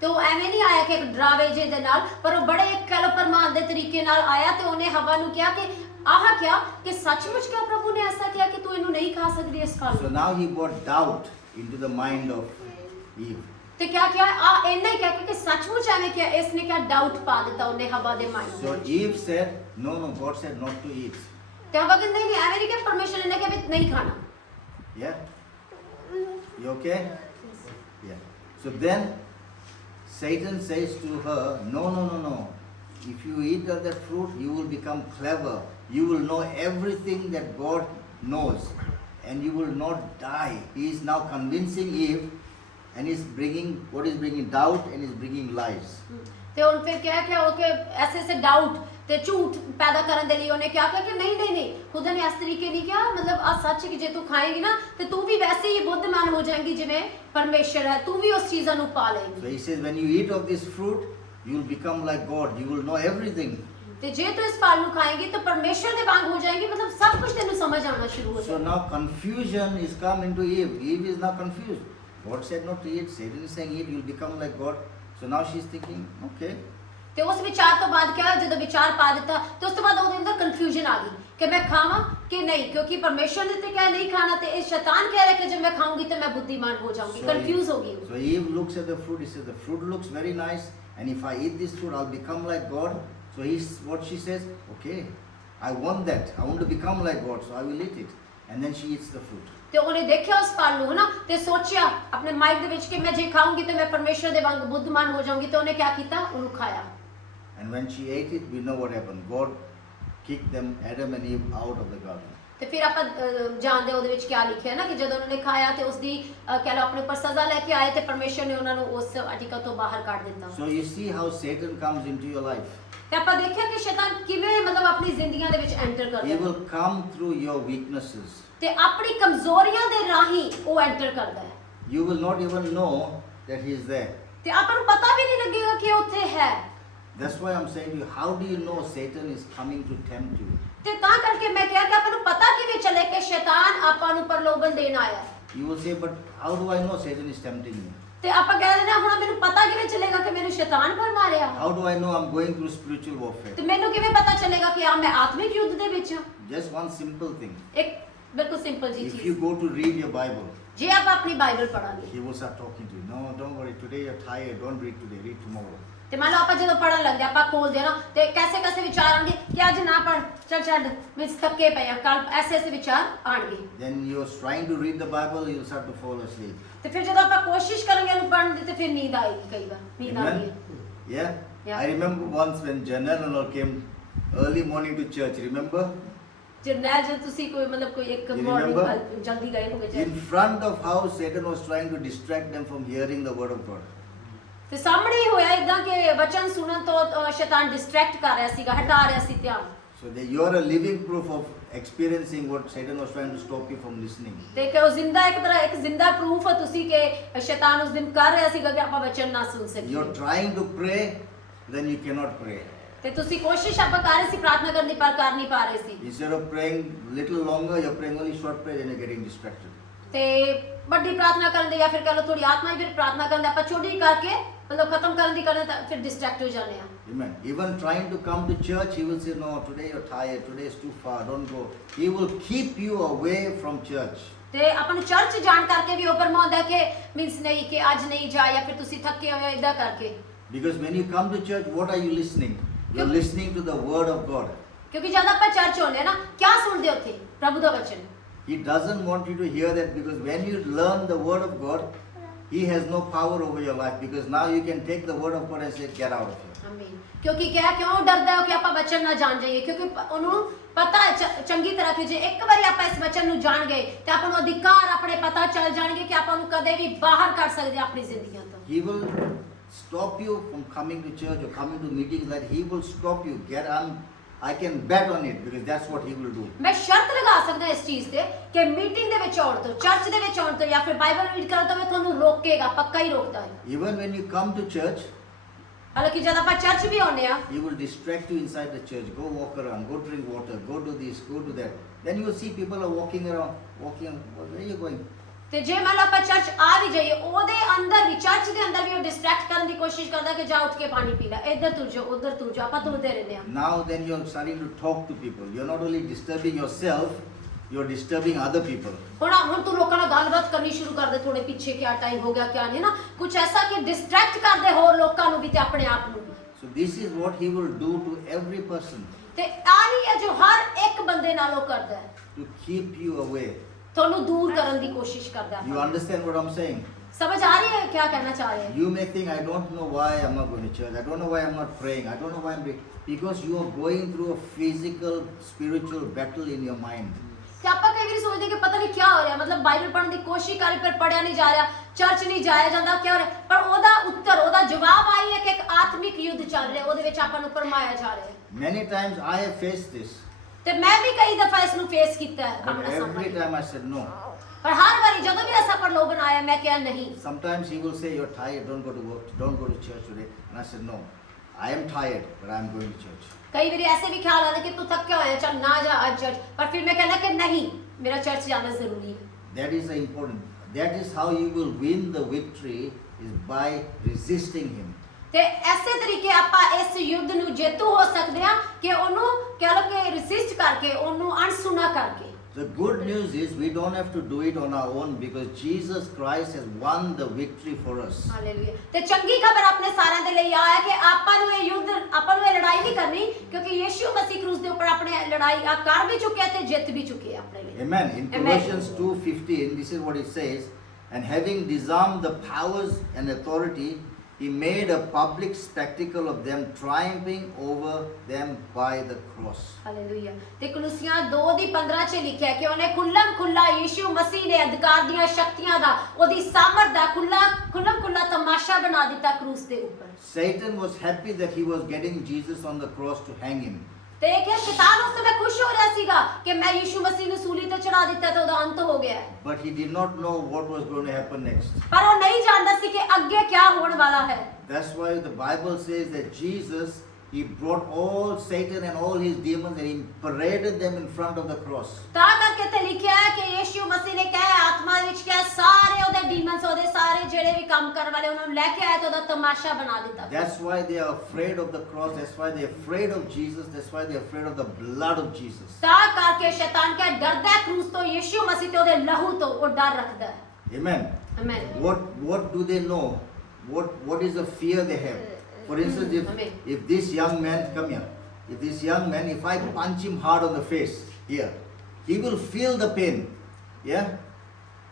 ਤੇ ਉਹ ਐਵੇਂ ਨਹੀਂ ਆਇਆ ਕਿ ਇੱਕ ਡਰਾਵੇ ਜੇ ਦੇ ਨਾਲ, ਪਰ ਉਹ ਬੜੇ ਇੱਕ ਕਹਿ ਲੋ ਪਰਮਾਨ ਦੇ ਤਰੀਕੇ ਨਾਲ ਆਇਆ ਤੇ ਉਹਨੇ ਹਵਾ ਨੂੰ ਕਿਹਾ ਕਿ ਆਹ ਕਿਹਾ ਕਿ ਸੱਚਮੁੱਚ ਕਿਆ ਪ੍ਰਭੂ ਨੇ ਐਸਾ ਕਿਹਾ ਕਿ ਤੂੰ ਇਹਨੂੰ ਨਹੀਂ ਖਾ ਸਕਦੀ ਇਸ ਫਲ So ਨੂੰ। now he brought doubt into the mind of Eve. ਤੇ ਕਿਆ ਕਿਹਾ ਆ ਇੰਨਾ ਹੀ ਕਹਿ ਕੇ ਕਿ ਸੱਚਮੁੱਚ ਐਵੇਂ ਕਿਹਾ, ਇਸ ਨੇ ਕਿਆ ਡਾਊਟ ਪਾ ਦਿੱਤਾ ਉਹਨੇ ਹਵਾ ਦੇ ਮਾਈਂਡ So ਵਿੱਚ। Eve said, no, God said not to eat. ਤੇ ਹਵਾ ਕਹਿੰਦੀ ਨਹੀਂ ਐਵੇਂ ਨਹੀਂ ਕਿ ਪਰਮੇਸ਼ਰ ਨੇ ਕਿਹਾ ਵੀ ਨਹੀਂ ਖਾਣਾ। Yeah? You okay? Yeah. So then Satan says to her, no. If you eat of that fruit, you will become clever. You will know everything that God knows. And you will not die. He is now convincing Eve and is bringing, what is bringing doubt and is bringing lies. ਤੇ ਹੁਣ ਫਿਰ ਕਿਹਾ ਕਿ ਐਸੇ doubt ਤੇ ਝੂਠ ਪੈਦਾ ਕਰਨ ਦੇ ਲਈ ਉਹਨੇ ਕਿਹਾ ਕਿ ਨਹੀਂ ਖੁਦਾ ਨੇ ਇਸ ਤਰੀਕੇ ਨਹੀਂ ਕਿਹਾ, ਮਤਲਬ ਆ ਸੱਚ ਕਿ ਜੇ ਤੂੰ ਖਾਏਗੀ ਨਾ ਤੇ ਤੂੰ ਵੀ ਵੈਸੇ ਹੀ ਬੁੱਧਮਾਨ ਹੋ ਜਾਏਂਗੀ ਜਿਵੇਂ ਪਰਮੇਸ਼ਰ ਹੈ, ਤੂੰ ਵੀ ਉਸ ਚੀਜ਼ਾਂ ਨੂੰ ਪਾ ਲਏਂਗੀ। So he says, when you eat of this fruit, you will become like God. You will know everything. ਤੇ ਜੇ ਤੂੰ ਇਸ ਫਲ ਨੂੰ ਖਾਏਂਗੀ ਤਾਂ ਪਰਮੇਸ਼ਰ ਦੇ ਵਾਂਗ ਹੋ ਜਾਏਂਗੀ, ਮਤਲਬ ਸਭ ਕੁਝ ਤੈਨੂੰ ਸਮਝ ਆਉਣਾ ਸ਼ੁਰੂ ਹੋ So ਜਾਏਗਾ। now confusion is come into Eve. Eve is now confused. God said not to eat. Satan is saying eat. You will become like God. So now she's thinking, okay. ਤੇ ਉਸ ਵਿਚਾਰ ਤੋਂ ਬਾਅਦ ਕਿਹਾ, ਜਦੋਂ ਵਿਚਾਰ ਪਾ ਦਿੱਤਾ ਤੇ ਉਸ ਤੋਂ ਬਾਅਦ ਉਹਦੇ ਅੰਦਰ ਕਨਫਿਊਜ਼ਨ ਆ ਗਈ ਕਿ ਮੈਂ ਖਾਵਾਂ ਕਿ ਨਹੀਂ, ਕਿਉਂਕਿ ਪਰਮੇਸ਼ਰ ਨੇ ਤੇ ਕਿਹਾ ਨਹੀਂ ਖਾਣਾ ਤੇ ਇਹ ਸ਼ੈਤਾਨ ਕਹਿ ਰਿਹਾ ਕਿ ਜੇ ਮੈਂ ਖਾਊਂਗੀ ਤਾਂ ਮੈਂ ਬੁੱਧੀਮਾਨ ਹੋ ਜਾਊਂਗੀ। ਕਨਫਿਊਜ਼ ਹੋ ਗਈ। So Eve looks at the fruit. He says the fruit looks very nice, and if I eat this fruit, I'll become like God. So what she says, okay, I want that. I want to become like God, so I will eat it. And then she eats the fruit. ਤੇ ਉਹਨੇ ਦੇਖਿਆ ਉਸ ਫਲ ਨੂੰ ਨਾ ਤੇ ਸੋਚਿਆ ਆਪਣੇ ਮਾਈਂਡ ਦੇ ਵਿੱਚ ਕਿ ਮੈਂ ਜੇ ਖਾਊਂਗੀ ਤਾਂ ਮੈਂ ਪਰਮੇਸ਼ਰ ਦੇ ਵਾਂਗ ਬੁੱਧੀਮਾਨ ਹੋ ਜਾਊਂਗੀ, ਤੇ ਉਹਨੇ ਕੀ ਕੀਤਾ, ਉਹਨੂੰ ਖਾਇਆ। And when she ate it, we know what happened. God kicked them, Adam and Eve, out of the garden. ਤੇ ਫਿਰ ਆਪਾਂ ਜਾਣਦੇ ਉਹਦੇ ਵਿੱਚ ਕੀ ਲਿਖਿਆ ਨਾ ਕਿ ਜਦੋਂ ਉਹਨਾਂ ਨੇ ਖਾਇਆ ਤੇ ਉਸ ਦੀ ਕਹਿ ਲਓ ਆਪਣੇ ਉੱਪਰ ਸਜ਼ਾ ਲੈ ਕੇ ਆਏ ਤੇ ਪਰਮੇਸ਼ਰ ਨੇ ਉਹਨਾਂ ਨੂੰ ਉਸ ਆਰਟੀਕਲ ਤੋਂ ਬਾਹਰ ਕੱਢ ਦਿੱਤਾ। So you see how Satan comes into your life. ਤੇ ਆਪਾਂ ਦੇਖਿਆ ਕਿ ਸ਼ੈਤਾਨ ਕਿਵੇਂ ਮਤਲਬ ਆਪਣੀ ਜ਼ਿੰਦਗੀਆਂ ਦੇ ਵਿੱਚ ਐਂਟਰ ਕਰਦਾ He ਹੈ will come through your weaknesses. ਤੇ ਆਪਣੀ ਕਮਜ਼ੋਰੀਆਂ ਦੇ ਰਾਹੀਂ ਉਹ ਐਂਟਰ ਕਰਦਾ ਹੈ। You will not even know that he is there. ਤੇ ਆਪਾਂ ਨੂੰ ਪਤਾ ਵੀ ਨਹੀਂ ਲੱਗੇਗਾ ਕਿ ਉਹ ਉੱਥੇ ਹੈ। That's why I'm saying to you, how do you know Satan is coming to tempt you? ਤੇ ਤਾਂ ਕਰਕੇ ਮੈਂ ਕਿਹਾ ਕਿ ਆਪਾਂ ਨੂੰ ਪਤਾ ਕਿਵੇਂ ਚੱਲੇ ਕਿ ਸ਼ੈਤਾਨ ਆਪਾਂ ਨੂੰ ਪ੍ਰਲੋਭਨ ਦੇਣ ਆਇਆ ਹੈ। You will say, but how do I know Satan is tempting me? ਤੇ ਆਪਾਂ ਕਹਿ ਦਿੰਦੇ ਹਾਂ ਹੁਣ ਮੈਨੂੰ ਪਤਾ ਕਿਵੇਂ ਚੱਲੇਗਾ ਕਿ ਮੈਨੂੰ ਸ਼ੈਤਾਨ ਭਰਮਾ ਰਿਹਾ। How do I know I'm going through spiritual warfare? ਤੇ ਮੈਨੂੰ ਕਿਵੇਂ ਪਤਾ ਚੱਲੇਗਾ ਕਿ ਆ ਮੈਂ ਆਤਮਿਕ ਯੁੱਧ ਦੇ ਵਿੱਚ ਹਾਂ। Just one simple thing. ਇੱਕ ਬਿਲਕੁਲ ਸਿੰਪਲ ਜੀ If ਚੀਜ਼, you go to read your Bible, ਜੇ ਆਪਾਂ ਆਪਣੀ Bible ਪੜਾਂਗੇ he will start talking to you. No, don't worry, today you're tired, don't read today, read tomorrow. ਤੇ ਮੰਨ ਲਓ ਆਪਾਂ ਜਦੋਂ ਪੜਨ ਲੱਗਦੇ ਆਪਾਂ ਖੋਲਦੇ ਨਾ ਤੇ ਕੈਸੇ ਵਿਚਾਰ ਆਣਗੇ ਕਿ ਅੱਜ ਨਾ ਪੜ, ਚੱਲ ਛੱਡ, ਵਿੱਚ ਥੱਕੇ ਪਏ ਆ, ਕੱਲ ਐਸੇ ਵਿਚਾਰ ਆਣਗੇ। Then you're trying to read the Bible, you'll start to fall asleep. ਤੇ ਫਿਰ ਜਦੋਂ ਆਪਾਂ ਕੋਸ਼ਿਸ਼ ਕਰਾਂਗੇ ਉਹਨੂੰ ਪੜਨ ਦੀ ਤੇ ਫਿਰ ਨੀਂਦ ਆਏਗੀ, ਕਈ ਵਾਰ ਨੀਂਦ ਆਉਂਦੀ ਹੈ। Amen? Yeah? Yeah. I remember once when Janelle and all came early morning to church, remember? ਜਰਨੈਲ ਜਦ ਤੁਸੀਂ ਕੋਈ ਮਤਲਬ ਕੋਈ ਇੱਕ You ਮਾਰਨਿੰਗ remember? ਜਲਦੀ ਗਏ ਹੋਗੇ In front of house, Satan was trying to distract them from hearing the word of God. ਤੇ ਸਾਹਮਣੇ ਹੀ ਹੋਇਆ ਇਦਾਂ ਕਿ ਵਚਨ ਸੁਣਨ ਤੋਂ ਸ਼ੈਤਾਨ ਡਿਸਟਰੈਕਟ ਕਰ ਰਿਹਾ ਸੀਗਾ, ਹਟਾ ਰਿਹਾ ਸੀ ਧਿਆਨ। So you're a living proof of experiencing what Satan was trying to stop you from listening. ਤੇ ਕਿ ਉਹ ਜ਼ਿੰਦਾ ਇੱਕ ਜ਼ਿੰਦਾ ਪ੍ਰੂਫ ਹੈ ਤੁਸੀਂ ਕਿ ਸ਼ੈਤਾਨ ਉਸ ਦਿਨ ਕਰ ਰਿਹਾ ਸੀਗਾ ਕਿ ਆਪਾਂ ਵਚਨ ਨਾ ਸੁਣ ਸਕੀਏ। You're trying to pray, then you cannot pray. ਤੇ ਤੁਸੀਂ ਕੋਸ਼ਿਸ਼ ਆਪਾਂ ਕਰ ਰਹੇ ਸੀ ਪ੍ਰਾਰਥਨਾ ਕਰਨ ਦੀ, ਪਰ ਕਰ ਨਹੀਂ ਪਾ ਰਹੇ ਸੀ। Instead of praying little longer, you're praying only short prayer, then you're getting distracted. ਤੇ ਵੱਡੀ ਪ੍ਰਾਰਥਨਾ ਕਰਨ ਦੇ ਜਾਂ ਫਿਰ ਕਹ ਲਓ ਥੋੜੀ ਆਤਮਾ ਫਿਰ ਪ੍ਰਾਰਥਨਾ ਕਰਨ ਦੇ ਆਪਾਂ ਛੋਟੀ ਕਰਕੇ ਮਤਲਬ ਖਤਮ ਕਰਨ ਦੀ ਕਰਨ ਤਾਂ ਫਿਰ ਡਿਸਟਰੈਕਟ ਹੋ ਜਾਂਦੇ ਆ। Amen. Even trying to come to church, he will say, no, today you're tired, today is too far, don't go. He will keep you away from church. ਤੇ ਆਪਾਂ ਨੂੰ ਚਰਚ ਜਾਣ ਕਰਕੇ ਵੀ ਉਹ ਫਰਮਾਉਂਦਾ ਕਿ ਮੀਨਸ ਨਹੀਂ ਕਿ ਅੱਜ ਨਹੀਂ ਜਾ ਜਾਂ ਫਿਰ ਤੁਸੀਂ ਥੱਕੇ ਹੋਏ ਹੋ ਇਦਾਂ ਕਰਕੇ। Because when you come to church, what are you listening? You're listening to the word of God. ਕਿਉਂਕਿ ਜਦ ਆਪਾਂ ਚਰਚ ਆਉਂਦੇ ਆ ਨਾ ਕੀ ਸੁਣਦੇ ਉੱਥੇ ਪ੍ਰਭੂ ਦਾ ਵਚਨ। He doesn't want you to hear that, because when you learn the word of God, he has no power over your life, because now you can take the word of God and say, get out of here. ਆਮੀਨ। ਕਿਉਂਕਿ ਕਿਉਂ ਡਰਦਾ ਹੈ ਕਿ ਆਪਾਂ ਵਚਨ ਨਾ ਜਾਣ ਜਾਈਏ, ਕਿਉਂਕਿ ਉਹਨੂੰ ਪਤਾ ਹੈ ਚੰਗੀ ਤਰ੍ਹਾਂ ਕਿ ਜੇ ਇੱਕ ਵਾਰੀ ਆਪਾਂ ਇਸ ਵਚਨ ਨੂੰ ਜਾਣ ਗਏ ਤੇ ਆਪਾਂ ਨੂੰ ਅਧਿਕਾਰ ਆਪਣੇ ਪਤਾ ਚੱਲ ਜਾਣਗੇ ਕਿ ਆਪਾਂ ਨੂੰ ਕਦੇ ਵੀ ਬਾਹਰ ਕੱਢ ਸਕਦੇ ਆਪਣੀ ਜ਼ਿੰਦਗੀਆਂ ਤੋਂ। He will stop you from coming to church or coming to meetings, that he will stop you. I can bet on it, because that's what he will do. ਮੈਂ ਸ਼ਰਤ ਲਗਾ ਸਕਦਾ ਇਸ ਚੀਜ਼ ਤੇ ਕਿ ਮੀਟਿੰਗ ਦੇ ਵਿੱਚ ਆਉਣ ਤੋਂ, ਚਰਚ ਦੇ ਵਿੱਚ ਆਉਣ ਤੋਂ ਜਾਂ ਫਿਰ ਬਾਈਬਲ ਰੀਡ ਕਰਨ ਤੋਂ ਤੁਹਾਨੂੰ ਰੋਕੇਗਾ, ਪੱਕਾ ਹੀ ਰੋਕਦਾ ਹੈ। Even when you come to church, ਹਾਲਾਂਕਿ ਜਦ ਆਪਾਂ ਚਰਚ ਵੀ ਆਉਂਦੇ ਆ, he will distract you inside the church. Go walk around, go drink water, go do this, go do that. Then you will see people are walking around, where are you going? ਤੇ ਜੇ ਮੰਨ ਲਓ ਆਪਾਂ church ਆ ਵੀ ਜਾਈਏ, ਉਹਦੇ ਅੰਦਰ ਵੀ, church ਦੇ ਅੰਦਰ ਵੀ ਉਹ ਡਿਸਟਰੈਕਟ ਕਰਨ ਦੀ ਕੋਸ਼ਿਸ਼ ਕਰਦਾ ਕਿ ਜਾ ਉੱਠ ਕੇ ਪਾਣੀ ਪੀ ਲੈ, ਇੱਧਰ ਤੁਰ ਜਾ, ਉੱਧਰ ਤੁਰ ਜਾ, ਆਪਾਂ ਤੁਰਦੇ ਰਹਿੰਦੇ ਆ। Now then you're starting to talk to people. You're not only disturbing yourself, you're disturbing other people. ਹੁਣ ਤੂੰ ਲੋਕਾਂ ਨਾਲ ਗੱਲਬਾਤ ਕਰਨੀ ਸ਼ੁਰੂ ਕਰ ਦੇ, ਥੋੜੇ ਪਿੱਛੇ ਕਿਆ ਟਾਈਮ ਹੋ ਗਿਆ ਕਿਆ ਨਹੀਂ ਨਾ, ਕੁਝ ਐਸਾ ਕਿ ਡਿਸਟਰੈਕਟ ਕਰਦੇ ਹੋਰ ਲੋਕਾਂ ਨੂੰ ਵੀ ਤੇ ਆਪਣੇ ਆਪ ਨੂੰ ਵੀ। So this is what he will do to every person, ਤੇ ਆਹੀ ਹੈ ਜੋ ਹਰ ਇੱਕ ਬੰਦੇ ਨਾਲ ਉਹ ਕਰਦਾ ਹੈ, to keep you away. ਤੁਹਾਨੂੰ ਦੂਰ ਕਰਨ ਦੀ ਕੋਸ਼ਿਸ਼ ਕਰਦਾ You ਹੈ। understand what I'm saying? ਸਮਝ ਆ ਰਹੀ ਹੈ ਕਿਆ ਕਹਿਣਾ ਚਾਹ ਰਹੇ? You may think, I don't know why I'm not going to church. I don't know why I'm not praying. I don't know why because you are going through a physical, spiritual battle in your mind. ਤੇ ਆਪਾਂ ਕਈ ਵਾਰੀ ਸੋਚਦੇ ਕਿ ਪਤਾ ਨਹੀਂ ਕੀ ਹੋ ਰਿਹਾ, ਮਤਲਬ ਬਾਈਬਲ ਪੜ੍ਹਨ ਦੀ ਕੋਸ਼ਿਸ਼ ਕਰ ਰਹੀ ਪਰ ਪੜਿਆ ਨਹੀਂ ਜਾ ਰਿਹਾ, ਚਰਚ ਨਹੀਂ ਜਾਇਆ ਜਾਂਦਾ ਕਿਉਂ ਰਿਹਾ? ਪਰ ਉਹਦਾ ਉੱਤਰ ਉਹਦਾ ਜਵਾਬ ਆਈ ਹੈ ਕਿ ਇੱਕ ਆਤਮਿਕ ਯੁੱਧ ਚੱਲ ਰਿਹਾ, ਉਹਦੇ ਵਿੱਚ ਆਪਾਂ ਨੂੰ ਫਰਮਾਇਆ ਜਾ ਰਿਹਾ ਹੈ। Many times I have faced this, ਤੇ ਮੈਂ ਵੀ ਕਈ ਦਫਾ ਇਸ ਨੂੰ ਫੇਸ ਕੀਤਾ ਹੈ but ਆਪਣੇ every ਸਾਹਮਣੇ। time I said no. ਪਰ ਹਰ ਵਾਰੀ ਜਦੋਂ ਵੀ ਐਸਾ ਪ੍ਰਲੋਭਨ ਆਇਆ ਮੈਂ ਕਿਹਾ ਨਹੀਂ। Sometimes he will say, "You're tired, don't go to work, don't go to church today." And I said, "No, I am tired, but I am going to church." ਕਈ ਵਾਰੀ ਐਸੇ ਵੀ ਖਿਆਲ ਆਉਂਦੇ ਕਿ ਤੂੰ ਥੱਕਿਆ ਹੋਇਆ ਚੱਲ ਨਾ ਜਾ ਅੱਜ ਚਰਚ, ਪਰ ਫਿਰ ਮੈਂ ਕਹਿੰਦਾ ਕਿ ਨਹੀਂ ਮੇਰਾ ਚਰਚ ਜਾਣਾ ਜ਼ਰੂਰੀ ਹੈ। That is the important. That is how you will win the victory, is by resisting him. ਤੇ ਐਸੇ ਤਰੀਕੇ ਆਪਾਂ ਇਸ ਯੁੱਧ ਨੂੰ ਜੇਤੂ ਹੋ ਸਕਦੇ ਹਾਂ ਕਿ ਉਹਨੂੰ ਕਹਿ ਲਓ ਕਿ ਰੈਸਿਸਟ ਕਰਕੇ, ਉਹਨੂੰ ਅਣਸੁਣਾ ਕਰਕੇ। The good news is we don't have to do it on our own because Jesus Christ has won the victory for us. Hallelujah. ਤੇ ਚੰਗੀ ਖਬਰ ਆਪਣੇ ਸਾਰਿਆਂ ਦੇ ਲਈ ਆ ਹੈ ਕਿ ਆਪਾਂ ਨੂੰ ਇਹ ਯੁੱਧ, ਆਪਾਂ ਨੂੰ ਇਹ ਲੜਾਈ ਨਹੀਂ ਕਰਨੀ, ਕਿਉਂਕਿ ਯਿਸੂ ਮਸੀਹ ਕਰੂਸ ਦੇ ਉੱਪਰ ਆਪਣੇ ਲੜਾਈ ਆ ਕਰ ਵੀ ਚੁੱਕਿਆ ਤੇ ਜਿੱਤ ਵੀ ਚੁੱਕੇ ਆਪਣੇ ਲਈ। Amen. In Amen. Colossians 2:15, this is what it says, and having disarmed the powers and authority, he made a public spectacle of them, triumphing over them by the cross. Hallelujah. ਤੇ ਕਲੋਸੀਆਂ 2:15 ਚ ਲਿਖਿਆ ਕਿ ਉਹਨੇ ਖੁੱਲਾ ਯਿਸੂ ਮਸੀਹ ਨੇ ਅੰਧਕਾਰ ਦੀਆਂ ਸ਼ਕਤੀਆਂ ਦਾ, ਉਹਦੀ ਸਾਮਰਥ ਦਾ ਖੁੱਲਾ ਤਮਾਸ਼ਾ ਬਣਾ ਦਿੱਤਾ ਕਰੂਸ ਦੇ ਉੱਪਰ। Satan was happy that he was getting Jesus on the cross to hang him. ਤੇ ਕਿ ਸ਼ੈਤਾਨ ਉਸ ਸਮੇਂ ਖੁਸ਼ ਹੋ ਰਿਹਾ ਸੀਗਾ ਕਿ ਮੈਂ ਯਿਸੂ ਮਸੀਹ ਨੂੰ ਸੂਲੀ ਤੇ ਚੜਾ ਦਿੱਤਾ ਤੇ ਉਹਦਾ ਅੰਤ ਹੋ ਗਿਆ। But he did not know what was going to happen next. ਪਰ ਉਹ ਨਹੀਂ ਜਾਣਦਾ ਸੀ ਕਿ ਅੱਗੇ ਕੀ ਹੋਣ ਵਾਲਾ ਹੈ। That's why the Bible says that Jesus, he brought all Satan and all his demons and he paraded them in front of the cross. ਤਾਂ ਕਰਕੇ ਤੇ ਲਿਖਿਆ ਹੈ ਕਿ ਯਿਸੂ ਮਸੀਹ ਨੇ ਕਿਹਾ ਆਤਮਾ ਵਿੱਚ ਕਿਹਾ ਸਾਰੇ ਉਹਦੇ ਡੀਮਨਸ, ਉਹਦੇ ਸਾਰੇ ਜਿਹੜੇ ਵੀ ਕੰਮ ਕਰਨ ਵਾਲੇ ਉਹਨਾਂ ਨੂੰ ਲੈ ਕੇ ਆਇਆ ਤੇ ਉਹਦਾ ਤਮਾਸ਼ਾ ਬਣਾ ਦਿੱਤਾ। That's why they are afraid of the cross. That's why they're afraid of Jesus. That's why they're afraid of the blood of Jesus. ਤਾਂ ਕਰਕੇ ਸ਼ੈਤਾਨ ਕਿਆ ਡਰਦਾ ਹੈ ਕਰੂਸ ਤੋਂ, ਯਿਸੂ ਮਸੀਹ ਤੇ ਉਹਦੇ ਲਹੂ ਤੋਂ ਉਹ ਡਰ ਰੱਖਦਾ ਹੈ। Amen. Amen. What do they know? What is the fear they have? For instance, Amen. if this young man, come here, if this young man, if I punch him hard on the face here, he will feel the pain. Yeah.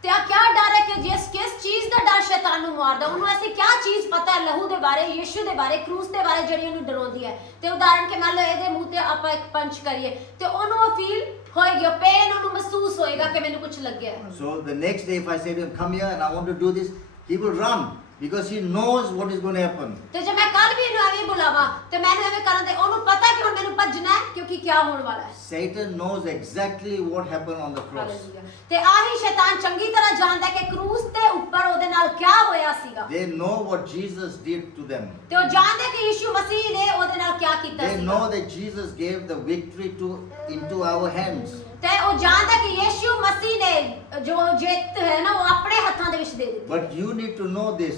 ਤੇ ਆ ਕਿਆ ਡਰ ਹੈ ਕਿ ਕਿਸ ਚੀਜ਼ ਦਾ ਡਰ ਸ਼ੈਤਾਨ ਨੂੰ ਮਾਰਦਾ, ਉਹਨੂੰ ਐਸੀ ਕਿਆ ਚੀਜ਼ ਪਤਾ ਹੈ ਲਹੂ ਦੇ ਬਾਰੇ, ਯਿਸੂ ਦੇ ਬਾਰੇ, ਕਰੂਸ ਦੇ ਬਾਰੇ ਜਿਹੜੀ ਉਹਨੂੰ ਡਰਾਉਂਦੀ ਹੈ। ਤੇ ਉਦਾਹਰਨ ਕੇ ਮੰਨ ਲਓ ਇਹਦੇ ਮੂੰਹ ਤੇ ਆਪਾਂ ਇੱਕ ਪੰਚ ਕਰੀਏ ਤੇ ਉਹਨੂੰ ਉਹ ਫੀਲ ਹੋਏਗੀ, ਉਹ ਪੇਨ ਉਹਨੂੰ ਮਹਿਸੂਸ ਹੋਏਗਾ ਕਿ ਮੈਨੂੰ ਕੁਝ ਲੱਗਿਆ ਹੈ। So the next day if I say to him, come here and I want to do this, he will run. Because he knows what is going to happen. ਤੇ ਜੇ ਮੈਂ ਕੱਲ ਵੀ ਇਹਨੂੰ ਐਵੇਂ ਬੁਲਾਵਾਂ ਤੇ ਮੈਨੂੰ ਐਵੇਂ ਕਰਨ ਤੇ ਉਹਨੂੰ ਪਤਾ ਕਿ ਹੁਣ ਮੈਨੂੰ ਭੱਜਣਾ ਹੈ ਕਿਉਂਕਿ ਕੀ ਹੋਣ ਵਾਲਾ ਹੈ। Satan knows exactly what happened on the cross. Hallelujah. ਤੇ ਆਹੀ ਸ਼ੈਤਾਨ ਚੰਗੀ ਤਰ੍ਹਾਂ ਜਾਣਦਾ ਹੈ ਕਿ ਕਰੂਸ ਦੇ ਉੱਪਰ ਉਹਦੇ ਨਾਲ ਕੀ ਹੋਇਆ ਸੀਗਾ। They know what Jesus did to them. ਤੇ ਉਹ ਜਾਣਦੇ ਕਿ ਯਿਸੂ ਮਸੀਹ ਨੇ ਉਹਦੇ ਨਾਲ ਕੀ ਕੀਤਾ They ਸੀਗਾ। know that Jesus gave the victory into our hands. ਤੇ ਉਹ ਜਾਣਦਾ ਕਿ ਯਿਸੂ ਮਸੀਹ ਨੇ ਜੋ ਜਿੱਤ ਹੈ ਨਾ ਉਹ ਆਪਣੇ ਹੱਥਾਂ ਦੇ ਵਿੱਚ ਦੇ ਦਿੱਤੀ। But you need to know this.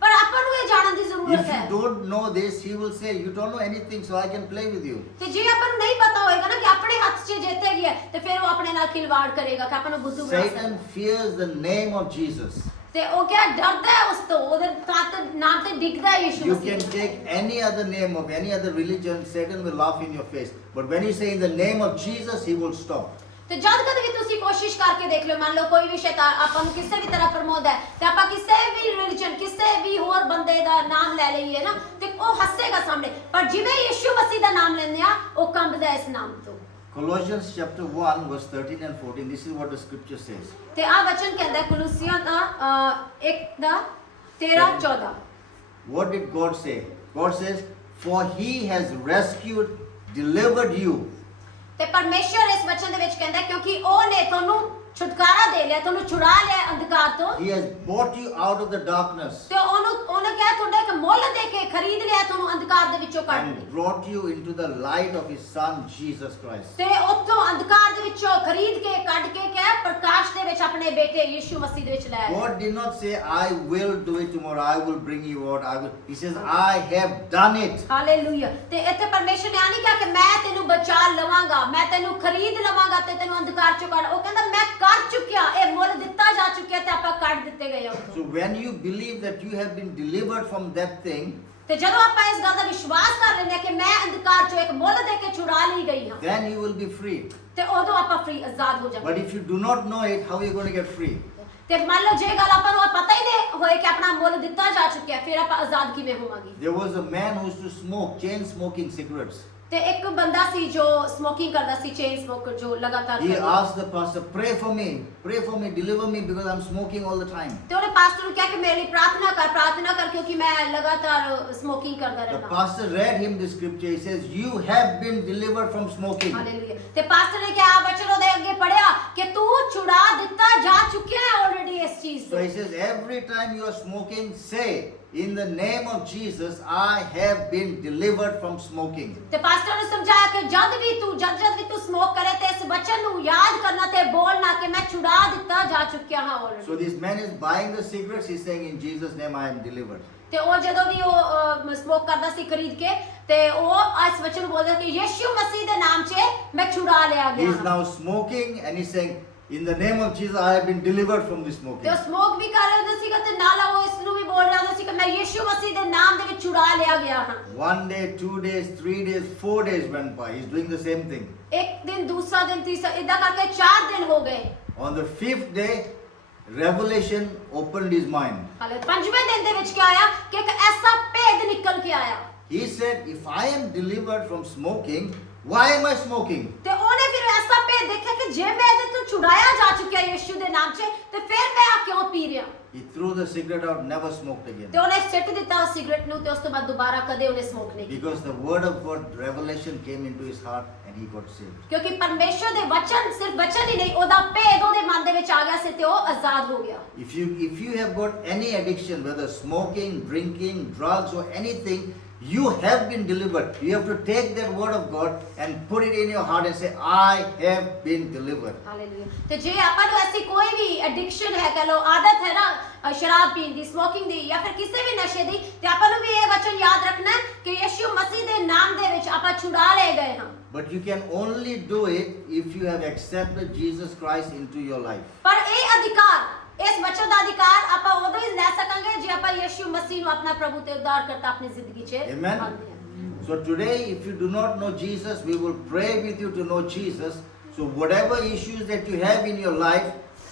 ਪਰ ਆਪਾਂ ਨੂੰ ਇਹ ਜਾਣਨ ਦੀ ਜ਼ਰੂਰਤ If ਹੈ। you don't know this, he will say, you don't know anything, so I can play with you. ਤੇ ਜੇ ਆਪਾਂ ਨੂੰ ਨਹੀਂ ਪਤਾ ਹੋਏਗਾ ਨਾ ਕਿ ਆਪਣੇ ਹੱਥ 'ਚ ਜਿੱਤ ਹੈਗੀ ਹੈ ਤੇ ਫਿਰ ਉਹ ਆਪਣੇ ਨਾਲ ਖਿਲਵਾੜ ਕਰੇਗਾ ਕਿ ਆਪਾਂ ਨੂੰ ਬੁੱਧੂ ਬਣਾ ਸਕਦਾ। Satan fears the name of Jesus. ਤੇ ਉਹ ਕਿਆ ਡਰਦਾ ਹੈ ਉਸ ਤੋਂ, ਉਹਦੇ ਨਾਮ ਤੇ ਡਿੱਗਦਾ ਹੈ ਯਿਸੂ You Masih. can take any other name of any other religion, Satan will laugh in your face. But when you say in the name of Jesus, he will stop. ਤੇ ਜਦ ਕਦੇ ਵੀ ਤੁਸੀਂ ਕੋਸ਼ਿਸ਼ ਕਰਕੇ ਦੇਖ ਲਓ, ਮੰਨ ਲਓ ਕੋਈ ਵੀ ਸ਼ੈਤਾਨ ਆਪਾਂ ਨੂੰ ਕਿਸੇ ਵੀ ਤਰ੍ਹਾਂ ਪ੍ਰਮੋਦਾ ਹੈ ਤੇ ਆਪਾਂ ਕਿਸੇ ਵੀ ਰਿਲੀਜਨ, ਕਿਸੇ ਵੀ ਹੋਰ ਬੰਦੇ ਦਾ ਨਾਮ ਲੈ ਲਈਏ ਨਾ ਤੇ ਉਹ ਹੱਸੇਗਾ ਸਾਹਮਣੇ, ਪਰ ਜਿਵੇਂ ਯਿਸੂ ਮਸੀਹ ਦਾ ਨਾਮ ਲੈਂਦੇ ਆ ਉਹ ਕੰਬਦਾ ਇਸ ਨਾਮ ਤੋਂ। Colossians chapter 1 verse 13 and 14, this is what the scripture says. ਤੇ ਆ ਵਚਨ ਕਹਿੰਦਾ ਕੁਲੂਸੀਆਂ ਦਾ 1 ਦਾ 13 14। What did God say? God says, for he has rescued, delivered you. ਤੇ ਪਰਮੇਸ਼ਰ ਇਸ ਵਚਨ ਦੇ ਵਿੱਚ ਕਹਿੰਦਾ ਕਿਉਂਕਿ ਉਹਨੇ ਤੁਹਾਨੂੰ ਛੁਟਕਾਰਾ ਦੇ ਲਿਆ, ਤੁਹਾਨੂੰ ਛੁਡਾ ਲਿਆ ਅੰਧਕਾਰ ਤੋਂ। He has bought you out of the darkness ਤੇ ਉਹਨੇ ਕਿਹਾ ਤੁਹਾਡਾ ਇੱਕ ਮੁੱਲ ਦੇ ਕੇ ਖਰੀਦ ਲਿਆ ਤੁਹਾਨੂੰ ਅੰਧਕਾਰ ਦੇ ਵਿੱਚੋਂ ਕੱਢ and K. brought you into the light of his son Jesus Christ. ਤੇ ਉੱਥੋਂ ਅੰਧਕਾਰ ਦੇ ਵਿੱਚੋਂ ਖਰੀਦ ਕੇ ਕੱਢ ਕੇ ਕਿਹਾ ਪ੍ਰਕਾਸ਼ ਦੇ ਵਿੱਚ ਆਪਣੇ ਬੇਟੇ ਯਿਸੂ ਮਸੀਹ ਦੇ ਵਿੱਚ ਲੈ ਆਇਆ। God did not say, I will do it tomorrow, I will bring you out. He says, I have done it. Hallelujah. ਤੇ ਇੱਥੇ ਪਰਮੇਸ਼ਰ ਨੇ ਆ ਨਹੀਂ ਕਿਹਾ ਕਿ ਮੈਂ ਤੈਨੂੰ ਬਚਾ ਲਵਾਂਗਾ, ਮੈਂ ਤੈਨੂੰ ਖਰੀਦ ਲਵਾਂਗਾ ਤੇ ਤੈਨੂੰ ਅੰਧਕਾਰ ਚੋਂ ਕੱਢ, ਉਹ ਕਹਿੰਦਾ ਮੈਂ ਕਰ ਚੁੱਕਿਆ, ਇਹ ਮੁੱਲ ਦਿੱਤਾ ਜਾ ਚੁੱਕਿਆ ਤੇ ਆਪਾਂ ਕੱਢ ਦਿੱਤੇ ਗਏ ਹਾਂ ਉੱਥੋਂ। So when you believe that you have been delivered from that thing, ਤੇ ਜਦੋਂ ਆਪਾਂ ਇਸ ਗੱਲ ਦਾ ਵਿਸ਼ਵਾਸ ਕਰ ਲੈਂਦੇ ਹਾਂ ਕਿ ਮੈਂ ਅੰਧਕਾਰ ਚੋਂ ਇੱਕ ਮੁੱਲ ਦੇ ਕੇ ਛੁਡਾ ਲਈ ਗਈ ਹਾਂ, then you will be free. ਤੇ ਉਦੋਂ ਆਪਾਂ ਫ੍ਰੀ ਆਜ਼ਾਦ ਹੋ But ਜਾਵਾਂਗੇ। if you do not know it, how are you going to get free? ਤੇ ਮੰਨ ਲਓ ਜੇ ਗੱਲ ਆਪਾਂ ਨੂੰ ਪਤਾ ਹੀ ਨਹੀਂ ਹੋਏ ਕਿ ਆਪਣਾ ਮੁੱਲ ਦਿੱਤਾ ਜਾ ਚੁੱਕਿਆ, ਫਿਰ ਆਪਾਂ ਆਜ਼ਾਦ ਕਿਵੇਂ ਹੋਵਾਂਗੇ? There was a man who used to smoke, chain smoking cigarettes. ਤੇ ਇੱਕ ਬੰਦਾ ਸੀ ਜੋ ਸਮੋਕਿੰਗ ਕਰਦਾ ਸੀ, ਚੇਨ ਸਮੋਕਰ, ਜੋ ਲਗਾਤਾਰ He ਕਰਦਾ। asked the pastor, pray for me, deliver me because I'm smoking all the time. ਤੇ ਉਹਨੇ ਪਾਸਟਰ ਨੂੰ ਕਿਹਾ ਕਿ ਮੇਰੇ ਲਈ ਪ੍ਰਾਰਥਨਾ ਕਰ ਕਿਉਂਕਿ ਮੈਂ ਲਗਾਤਾਰ ਸਮੋਕਿੰਗ ਕਰਦਾ The ਰਹਿੰਦਾ। pastor read him the scripture. He says, you have been delivered from smoking. Hallelujah. ਤੇ ਪਾਸਟਰ ਨੇ ਕਿਹਾ ਵਚਨ ਉਹਦੇ ਅੱਗੇ ਪੜਿਆ ਕਿ ਤੂੰ ਛੁੜਾ ਦਿੱਤਾ ਜਾ ਚੁੱਕਿਆ ਹੈ ਆਲਰੇਡੀ ਇਸ ਚੀਜ਼ So ਤੋਂ। he says, every time you are smoking, say, in the name of Jesus, I have been delivered from smoking. ਤੇ ਪਾਸਟਰ ਨੇ ਸਮਝਾਇਆ ਕਿ ਜਦ ਵੀ ਤੂੰ ਸਮੋਕ ਕਰੇ ਤੇ ਇਸ ਵਚਨ ਨੂੰ ਯਾਦ ਕਰਨਾ ਤੇ ਬੋਲਣਾ ਕਿ ਮੈਂ ਛੁਡਾ ਦਿੱਤਾ ਜਾ ਚੁੱਕਿਆ ਹਾਂ already. So this man is buying the cigarettes. He's saying, in Jesus' name, I am delivered. ਤੇ ਉਹ ਜਦੋਂ ਵੀ ਉਹ ਸਮੋਕ ਕਰਦਾ ਸੀ ਖਰੀਦ ਕੇ ਤੇ ਉਹ ਇਸ ਵਚਨ ਨੂੰ ਬੋਲਦਾ ਕਿ ਯਿਸੂ ਮਸੀਹ ਦੇ ਨਾਮ 'ਚ ਮੈਂ ਛੁਡਾ ਲਿਆ He ਗਿਆ is now smoking and he's saying, in the name of Jesus, I have been delivered from this ਤੇ smoking. ਉਹ ਸਮੋਕ ਵੀ ਕਰ ਰਿਹਾ ਹੁੰਦਾ ਸੀਗਾ ਤੇ ਨਾਲ ਉਹ ਇਸ ਨੂੰ ਵੀ ਬੋਲ ਰਿਹਾ ਹੁੰਦਾ ਸੀ ਕਿ ਮੈਂ ਯਿਸੂ ਮਸੀਹ ਦੇ ਨਾਮ ਦੇ ਵਿੱਚ ਛੁਡਾ ਲਿਆ ਗਿਆ ਹਾਂ। 1 day, 2 days, 3 days, 4 days went by. He's doing the same thing. ਇੱਕ ਦਿਨ, ਦੂਸਰਾ ਦਿਨ, ਤੀਸਰਾ, ਇਦਾਂ ਕਰਕੇ 4 ਦਿਨ ਹੋ ਗਏ। On the 5th day, revelation opened his mind. ਹਾਲੇ ਪੰਜਵੇਂ ਦਿਨ ਦੇ ਵਿੱਚ ਕੀ ਆਇਆ ਕਿ ਇੱਕ ਐਸਾ ਭੇਦ ਨਿਕਲ ਕੇ ਆਇਆ। He said, if I am delivered from smoking, why am I smoking? ਤੇ ਉਹਨੇ ਫਿਰ ਐਸਾ ਭੇਦ ਦੇਖਿਆ ਕਿ ਜੇ ਮੈਂ ਇਹਦੇ ਤੋਂ ਛੁਡਾਇਆ ਜਾ ਚੁੱਕਿਆ ਯਿਸੂ ਦੇ ਨਾਮ 'ਚ ਤੇ ਫਿਰ ਮੈਂ ਆ ਕਿਉਂ ਪੀ ਰਿਹਾ। He threw the cigarette out, never smoked again. ਤੇ ਉਹਨੇ ਸਿੱਟ ਦਿੱਤਾ ਉਸ ਸਿਗਰਟ ਨੂੰ ਤੇ ਉਸ ਤੋਂ ਬਾਅਦ ਦੁਬਾਰਾ ਕਦੇ ਉਹਨੇ ਸਮੋਕ ਨਹੀਂ ਕੀਤਾ। Because the word of God, revelation came into his heart and he got saved. ਕਿਉਂਕਿ ਪਰਮੇਸ਼ਰ ਦੇ ਵਚਨ ਸਿਰਫ ਵਚਨ ਹੀ ਨਹੀਂ, ਉਹਦਾ ਭੇਦ ਉਹਦੇ ਮਨ ਦੇ ਵਿੱਚ ਆ ਗਿਆ ਸੀ ਤੇ ਉਹ ਆਜ਼ਾਦ ਹੋ ਗਿਆ। If you have got any addiction, whether smoking, drinking, drugs or anything, you have been delivered. You have to take that word of God and put it in your heart and say, I have been delivered. Hallelujah. ਤੇ ਜੇ ਆਪਾਂ ਨੂੰ ਐਸੀ ਕੋਈ ਵੀ addiction ਹੈ, ਕਹ ਲੋ ਆਦਤ ਹੈ ਨਾ ਸ਼ਰਾਬ ਪੀਣ ਦੀ, ਸਮੋਕਿੰਗ ਦੀ ਜਾਂ ਫਿਰ ਕਿਸੇ ਵੀ ਨਸ਼ੇ ਦੀ, ਤੇ ਆਪਾਂ ਨੂੰ ਵੀ ਇਹ ਵਚਨ ਯਾਦ ਰੱਖਣਾ ਹੈ ਕਿ ਯਿਸੂ ਮਸੀਹ ਦੇ ਨਾਮ ਦੇ ਵਿੱਚ ਆਪਾਂ ਛੁਡਾ ਲਏ ਗਏ ਹਾਂ। But you can only do it if you have accepted Jesus Christ into your life. ਪਰ ਇਹ ਅਧਿਕਾਰ, ਇਸ ਵਚਨ ਦਾ ਅਧਿਕਾਰ ਆਪਾਂ ਉਦੋਂ ਹੀ ਲੈ ਸਕਾਂਗੇ ਜੇ ਆਪਾਂ ਯਿਸੂ ਮਸੀਹ ਨੂੰ ਆਪਣਾ ਪ੍ਰਭੂ ਤੇ ਉद्धारकर्ता ਆਪਣੀ ਜ਼ਿੰਦਗੀ 'ਚ Amen. ਮੰਨਦੇ ਹਾਂ। So today, if you do not know Jesus, we will pray with you to know Jesus. So whatever issues that you have in your life,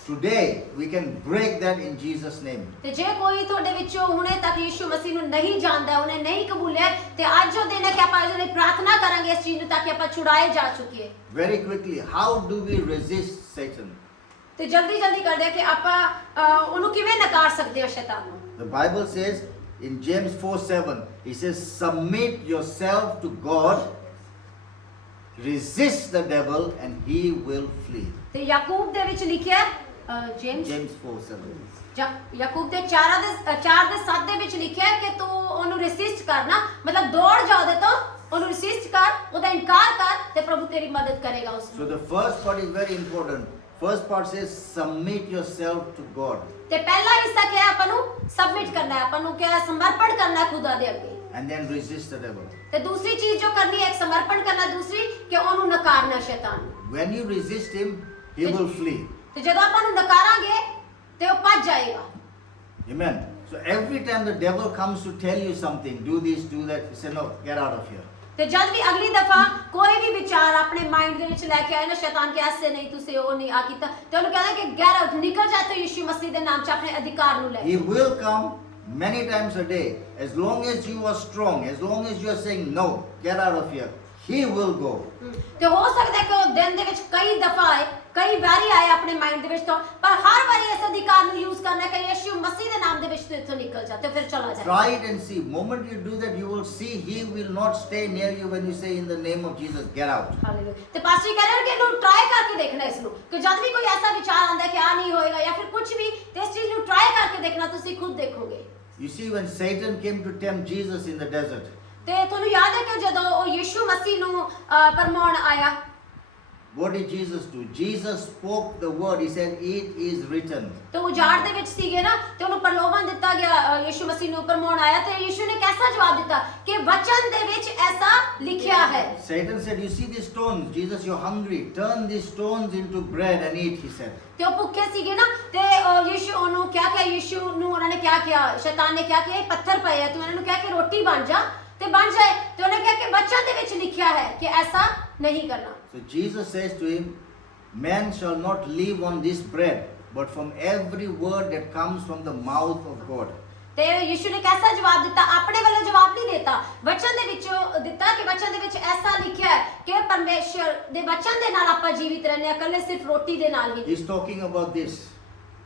today we can break that in Jesus' name. ਤੇ ਜੇ ਕੋਈ ਤੁਹਾਡੇ ਵਿੱਚੋਂ ਹੁਣੇ ਤੱਕ ਯਿਸੂ ਮਸੀਹ ਨੂੰ ਨਹੀਂ ਜਾਣਦਾ, ਉਹਨੇ ਨਹੀਂ ਕਬੂਲਿਆ, ਤੇ ਅੱਜ ਉਹ ਦਿਨ ਹੈ ਕਿ ਆਪਾਂ ਇਹਦੇ ਲਈ ਪ੍ਰਾਰਥਨਾ ਕਰਾਂਗੇ ਇਸ ਚੀਜ਼ ਨੂੰ ਤਾਂ ਕਿ ਆਪਾਂ ਛੁਡਾਏ ਜਾ ਚੁੱਕੀਏ। Very quickly, how do we resist Satan? ਤੇ ਜਲਦੀ ਕਰਦੇ ਆ ਕਿ ਆਪਾਂ ਉਹਨੂੰ ਕਿਵੇਂ ਨਕਾਰ ਸਕਦੇ ਹਾਂ ਸ਼ੈਤਾਨ ਨੂੰ। The Bible says in James 4:7, it says, submit yourself to God, resist the devil and he will flee. ਤੇ ਯਾਕੂਬ ਦੇ ਵਿੱਚ ਲਿਖਿਆ James 4:7. ਯਾਕੂਬ ਦੇ 4:7 ਦੇ ਵਿੱਚ ਲਿਖਿਆ ਕਿ ਤੂੰ ਉਹਨੂੰ ਰੈਸਿਸਟ ਕਰਨਾ, ਮਤਲਬ ਦੌੜ ਜਾ ਉਹਦੇ ਤੋਂ, ਉਹਨੂੰ ਰੈਸਿਸਟ ਕਰ, ਉਹਦਾ ਇਨਕਾਰ ਕਰ ਤੇ ਪ੍ਰਭੂ ਤੇਰੀ ਮਦਦ ਕਰੇਗਾ ਉਸ ਨੂੰ। So the first part is very important. First part says, submit yourself to God. ਤੇ ਪਹਿਲਾ ਹਿੱਸਾ ਕਿਹਾ ਆਪਾਂ ਨੂੰ ਸਬਮਿਟ ਕਰਨਾ ਹੈ, ਆਪਾਂ ਨੂੰ ਕਿਹਾ ਸਮਰਪਣ ਕਰਨਾ ਹੈ ਖੁਦਾ ਦੇ ਅੱਗੇ। And then resist the devil. ਤੇ ਦੂਸਰੀ ਚੀਜ਼ ਜੋ ਕਰਨੀ ਹੈ, ਇੱਕ ਸਮਰਪਣ ਕਰਨਾ, ਦੂਸਰੀ ਕਿ ਉਹਨੂੰ ਨਕਾਰਨਾ ਸ਼ੈਤਾਨ ਨੂੰ। When you resist him, he will flee. ਤੇ ਜਦੋਂ ਆਪਾਂ ਨੂੰ ਨਕਾਰਾਂਗੇ ਤੇ ਉਹ ਭੱਜ ਜਾਏਗਾ। Amen. So every time the devil comes to tell you something, do this, do that, you say, no, get out of here. ਤੇ ਜਦ ਵੀ ਅਗਲੀ ਦਫਾ ਕੋਈ ਵੀ ਵਿਚਾਰ ਆਪਣੇ ਮਾਈਂਡ ਦੇ ਵਿੱਚ ਲੈ ਕੇ ਆਏ ਨਾ ਸ਼ੈਤਾਨ ਕਿ ਐਸੇ ਨਹੀਂ, ਤੁਸੀਂ ਉਹ ਨਹੀਂ ਆ ਕੀਤਾ, ਤੇ ਉਹਨੂੰ ਕਹਿੰਦਾ ਕਿ ਗੈਟ ਆਊਟ, ਨਿਕਲ ਜਾ ਤੇ ਯਿਸੂ ਮਸੀਹ ਦੇ ਨਾਮ 'ਚ ਆਪਣੇ ਅਧਿਕਾਰ ਨੂੰ ਲੈ। He will come many times a day. As long as you are strong, as long as you are saying, no, get out of here, he will go. ਤੇ ਹੋ ਸਕਦਾ ਕਿ ਉਹ ਦਿਨ ਦੇ ਵਿੱਚ ਕਈ ਦਫਾ ਆਏ, ਕਈ ਵਾਰੀ ਆਏ ਆਪਣੇ ਮਾਈਂਡ ਦੇ ਵਿੱਚ ਤੋਂ, ਪਰ ਹਰ ਵਾਰੀ ਇਸ ਅਧਿਕਾਰ ਨੂੰ ਯੂਜ਼ ਕਰਨਾ ਕਿ ਯਿਸੂ ਮਸੀਹ ਦੇ ਨਾਮ ਦੇ ਵਿੱਚ ਤੋਂ ਇੱਥੋਂ ਨਿਕਲ ਜਾ ਤੇ ਫਿਰ ਚਲਾ ਜਾ। Try it and see. Moment you do that, you will see he will not stay near you when you say in the name of Jesus, get out. Hallelujah. ਤੇ ਪਾਸਟਰ ਕਹਿ ਰਹੇ ਨੇ ਕਿ ਇਹਨੂੰ ਟਰਾਈ ਕਰਕੇ ਦੇਖਣਾ ਇਸ ਨੂੰ, ਕਿ ਜਦ ਵੀ ਕੋਈ ਐਸਾ ਵਿਚਾਰ ਆਉਂਦਾ ਕਿ ਆ ਨਹੀਂ ਹੋਏਗਾ ਜਾਂ ਫਿਰ ਕੁਝ ਵੀ, ਤੇ ਇਸ ਚੀਜ਼ ਨੂੰ ਟਰਾਈ ਕਰਕੇ ਦੇਖਣਾ, ਤੁਸੀਂ ਖੁਦ ਦੇਖੋਗੇ। You see, when Satan came to tempt Jesus in the desert, ਤੇ ਤੁਹਾਨੂੰ ਯਾਦ ਹੈ ਕਿ ਜਦੋਂ ਉਹ ਯਿਸੂ ਮਸੀਹ ਨੂੰ ਪਰਮਾਉਣ ਆਇਆ, what did Jesus do? Jesus spoke the word. He said, it is written. ਤੇ ਉਜਾੜ ਦੇ ਵਿੱਚ ਸੀਗੇ ਨਾ, ਤੇ ਉਹਨੂੰ ਪ੍ਰਲੋਭਨ ਦਿੱਤਾ ਗਿਆ, ਯਿਸੂ ਮਸੀਹ ਨੂੰ ਪਰਮਾਉਣ ਆਇਆ, ਤੇ ਯਿਸੂ ਨੇ ਕੈਸਾ ਜਵਾਬ ਦਿੱਤਾ ਕਿ ਵਚਨ ਦੇ ਵਿੱਚ ਐਸਾ ਲਿਖਿਆ ਹੈ। Satan said, you see these stones, Jesus, you're hungry, turn these stones into bread and eat, he said. ਤੇ ਉਹ ਭੁੱਖੇ ਸੀਗੇ ਨਾ, ਤੇ ਯਿਸੂ ਉਹਨੂੰ ਕਿਹਾ ਕਿ ਯਿਸੂ ਨੂੰ ਉਹਨਾਂ ਨੇ ਕਿਹਾ ਸ਼ੈਤਾਨ ਨੇ ਕਿਹਾ ਕਿ ਇਹ ਪੱਥਰ ਪਏ ਆ, ਤੂੰ ਇਹਨਾਂ ਨੂੰ ਕਿਹਾ ਕਿ ਰੋਟੀ ਬਣ ਜਾ, ਤੇ ਬਣ ਜਾਏ, ਤੇ ਉਹਨੇ ਕਿਹਾ ਕਿ ਵਚਨ ਦੇ ਵਿੱਚ ਲਿਖਿਆ ਹੈ ਕਿ ਐਸਾ ਨਹੀਂ ਕਰਨਾ। So Jesus says to him, man shall not live on this bread, but from every word that comes from the mouth of God. ਤੇ ਯਿਸੂ ਨੇ ਕੈਸਾ ਜਵਾਬ ਦਿੱਤਾ, ਆਪਣੇ ਵੱਲੋਂ ਜਵਾਬ ਨਹੀਂ ਦਿੱਤਾ, ਵਚਨ ਦੇ ਵਿੱਚੋਂ ਦਿੱਤਾ ਕਿ ਵਚਨ ਦੇ ਵਿੱਚ ਐਸਾ ਲਿਖਿਆ ਪਰਮੇਸ਼ਰ ਦੇ ਵਚਨ ਦੇ ਨਾਲ ਆਪਾਂ ਜੀਵਿਤ ਰਹਿੰਦੇ ਆ, ਇਕੱਲੇ ਸਿਰਫ ਰੋਟੀ ਦੇ ਨਾਲ ਹੀ। He's talking about this.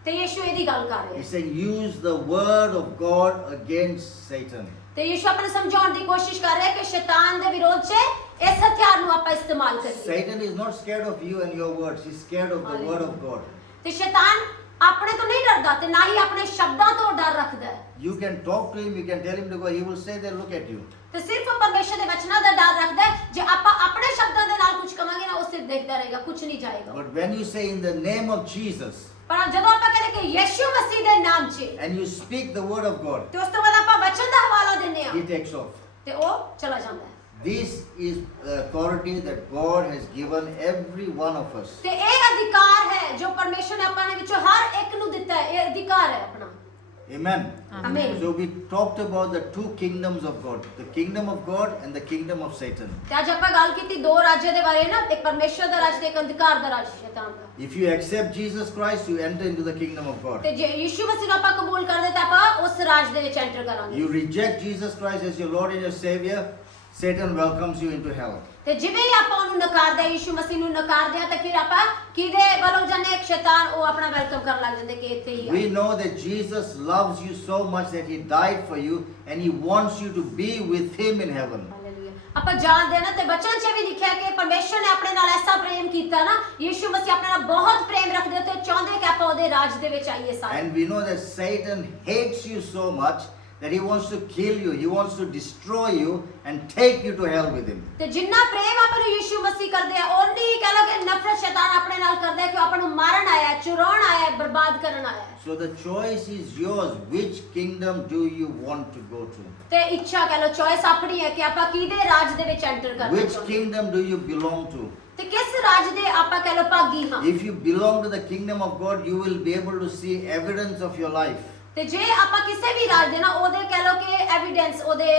ਤੇ ਯਿਸੂ ਇਹਦੀ ਗੱਲ ਕਰ ਰਿਹਾ He's ਹੈ। saying, use the word of God against Satan. ਤੇ ਯਿਸੂ ਆਪਣੇ ਸਮਝਾਉਣ ਦੀ ਕੋਸ਼ਿਸ਼ ਕਰ ਰਿਹਾ ਹੈ ਕਿ ਸ਼ੈਤਾਨ ਦੇ ਵਿਰੋਧ 'ਚ ਇਸ ਹਥਿਆਰ ਨੂੰ ਆਪਾਂ ਇਸਤੇਮਾਲ ਕਰੀਏ। Satan is not scared of you and your words. He's scared of the word of God. ਤੇ ਸ਼ੈਤਾਨ ਆਪਣੇ ਤੋਂ ਨਹੀਂ ਡਰਦਾ ਤੇ ਨਾ ਹੀ ਆਪਣੇ ਸ਼ਬਦਾਂ ਤੋਂ ਡਰ ਰੱਖਦਾ ਹੈ। You can talk to him, you can tell him to go, he will say there, look at you. ਤੇ ਸਿਰਫ ਪਰਮੇਸ਼ਰ ਦੇ ਵਚਨਾਂ ਦਾ ਡਰ ਰੱਖਦਾ ਹੈ। ਜੇ ਆਪਾਂ ਆਪਣੇ ਸ਼ਬਦਾਂ ਦੇ ਨਾਲ ਕੁਝ ਕਵਾਂਗੇ ਨਾ, ਉਹ ਸਿਰਫ ਦੇਖਦਾ ਰਹੇਗਾ, ਕੁਝ ਨਹੀਂ ਜਾਏਗਾ। But when you say in the name of Jesus ਪਰ ਜਦੋਂ ਆਪਾਂ ਕਹਿੰਦੇ ਕਿ ਯਿਸੂ ਮਸੀਹ ਦੇ ਨਾਮ 'ਚ and you speak the word of God, ਤੇ ਉਸ ਤੋਂ ਬਾਅਦ ਆਪਾਂ ਵਚਨ ਦਾ ਹਵਾਲਾ ਦਿੰਦੇ ਆ he takes off. ਤੇ ਉਹ ਚਲਾ ਜਾਂਦਾ ਹੈ। This is authority that God has given every one of us. ਤੇ ਇਹ ਅਧਿਕਾਰ ਹੈ ਜੋ ਪਰਮੇਸ਼ਰ ਨੇ ਆਪਾਂ ਨੇ ਵਿੱਚੋਂ ਹਰ ਇੱਕ ਨੂੰ ਦਿੱਤਾ ਹੈ। ਇਹ ਅਧਿਕਾਰ ਹੈ ਆਪਣਾ। Amen. Amen. So we talked about the two kingdoms of God, the kingdom of God and the kingdom of Satan. ਤੇ ਅੱਜ ਆਪਾਂ ਗੱਲ ਕੀਤੀ ਦੋ ਰਾਜ ਦੇ ਬਾਰੇ ਨਾ, ਇੱਕ ਪਰਮੇਸ਼ਰ ਦਾ ਰਾਜ ਤੇ ਇੱਕ ਅਧਿਕਾਰ ਦਾ ਰਾਜ ਸ਼ੈਤਾਨ ਦਾ। If you accept Jesus Christ, you enter into the kingdom of God. ਤੇ ਜੇ ਯਿਸੂ ਮਸੀਹ ਨੂੰ ਆਪਾਂ ਕਬੂਲ ਕਰਦੇ ਤਾਂ ਆਪਾਂ ਉਸ ਰਾਜ ਦੇ ਵਿੱਚ ਐਂਟਰ ਕਰਾਂਗੇ। You reject Jesus Christ as your Lord and your Savior, Satan welcomes you into hell. ਤੇ ਜਿਵੇਂ ਹੀ ਆਪਾਂ ਉਹਨੂੰ ਨਕਾਰਦੇ, ਯਿਸੂ ਮਸੀਹ ਨੂੰ ਨਕਾਰਦੇ ਆ, ਤੇ ਫਿਰ ਆਪਾਂ ਕਿਹਦੇ ਵੱਲੋਂ ਜਾਂਦੇ? ਇੱਕ ਸ਼ੈਤਾਨ ਉਹ ਆਪਣਾ ਵੈਲਕਮ ਕਰਨ ਲੱਗ ਜਾਂਦੇ ਕਿ ਇੱਥੇ ਹੀ ਆ। We know that Jesus loves you so much that he died for you and he wants you to be with him in heaven. Hallelujah. ਆਪਾਂ ਜਾਣਦੇ ਨਾ ਤੇ ਵਚਨ 'ਚ ਵੀ ਲਿਖਿਆ ਕਿ ਪਰਮੇਸ਼ਰ ਨੇ ਆਪਣੇ ਨਾਲ ਐਸਾ ਪ੍ਰੇਮ ਕੀਤਾ ਨਾ, ਯਿਸੂ ਮਸੀਹ ਆਪਣੇ ਨਾਲ ਬਹੁਤ ਪ੍ਰੇਮ ਰੱਖਦੇ ਤੇ ਚਾਹੁੰਦੇ ਕਿ ਆਪਾਂ ਉਹਦੇ ਰਾਜ ਦੇ ਵਿੱਚ ਆਈਏ ਸਾਰੇ। And we know that Satan hates you so much that he wants to kill you, he wants to destroy you and take you to hell with him. ਤੇ ਜਿੰਨਾ ਪ੍ਰੇਮ ਆਪਾਂ ਨੂੰ ਯਿਸੂ ਮਸੀਹ ਕਰਦੇ ਆ, ਓਨੀ ਕਹ ਲੋ ਕਿ ਨਫ਼ਰਤ ਸ਼ੈਤਾਨ ਆਪਣੇ ਨਾਲ ਕਰਦਾ ਹੈ ਕਿ ਉਹ ਆਪਾਂ ਨੂੰ ਮਾਰਨ ਆਇਆ ਹੈ, ਚੁਰਾਉਣ ਆਇਆ ਹੈ, ਬਰਬਾਦ ਕਰਨ ਆਇਆ ਹੈ। So the choice is yours. Which kingdom do you want to go to? ਤੇ ਇੱਛਾ ਕਹ ਲੋ, ਚੋਇਸ ਆਪਣੀ ਹੈ ਕਿ ਆਪਾਂ ਕਿਹਦੇ ਰਾਜ ਦੇ ਵਿੱਚ ਐਂਟਰ ਕਰਨਾ Which ਚਾਹੁੰਦੇ kingdom do you belong to? ਤੇ ਕਿਸ ਰਾਜ ਦੇ ਆਪਾਂ ਕਹ ਲੋ ਭਾਗੀ ਹਾਂ। If you belong to the kingdom of God, you will be able to see evidence of your life. ਤੇ ਜੇ ਆਪਾਂ ਕਿਸੇ ਵੀ ਰਾਜ ਦੇ ਨਾ, ਉਹਦੇ ਕਹ ਲੋ ਕਿ ਐਵੀਡੈਂਸ, ਉਹਦੇ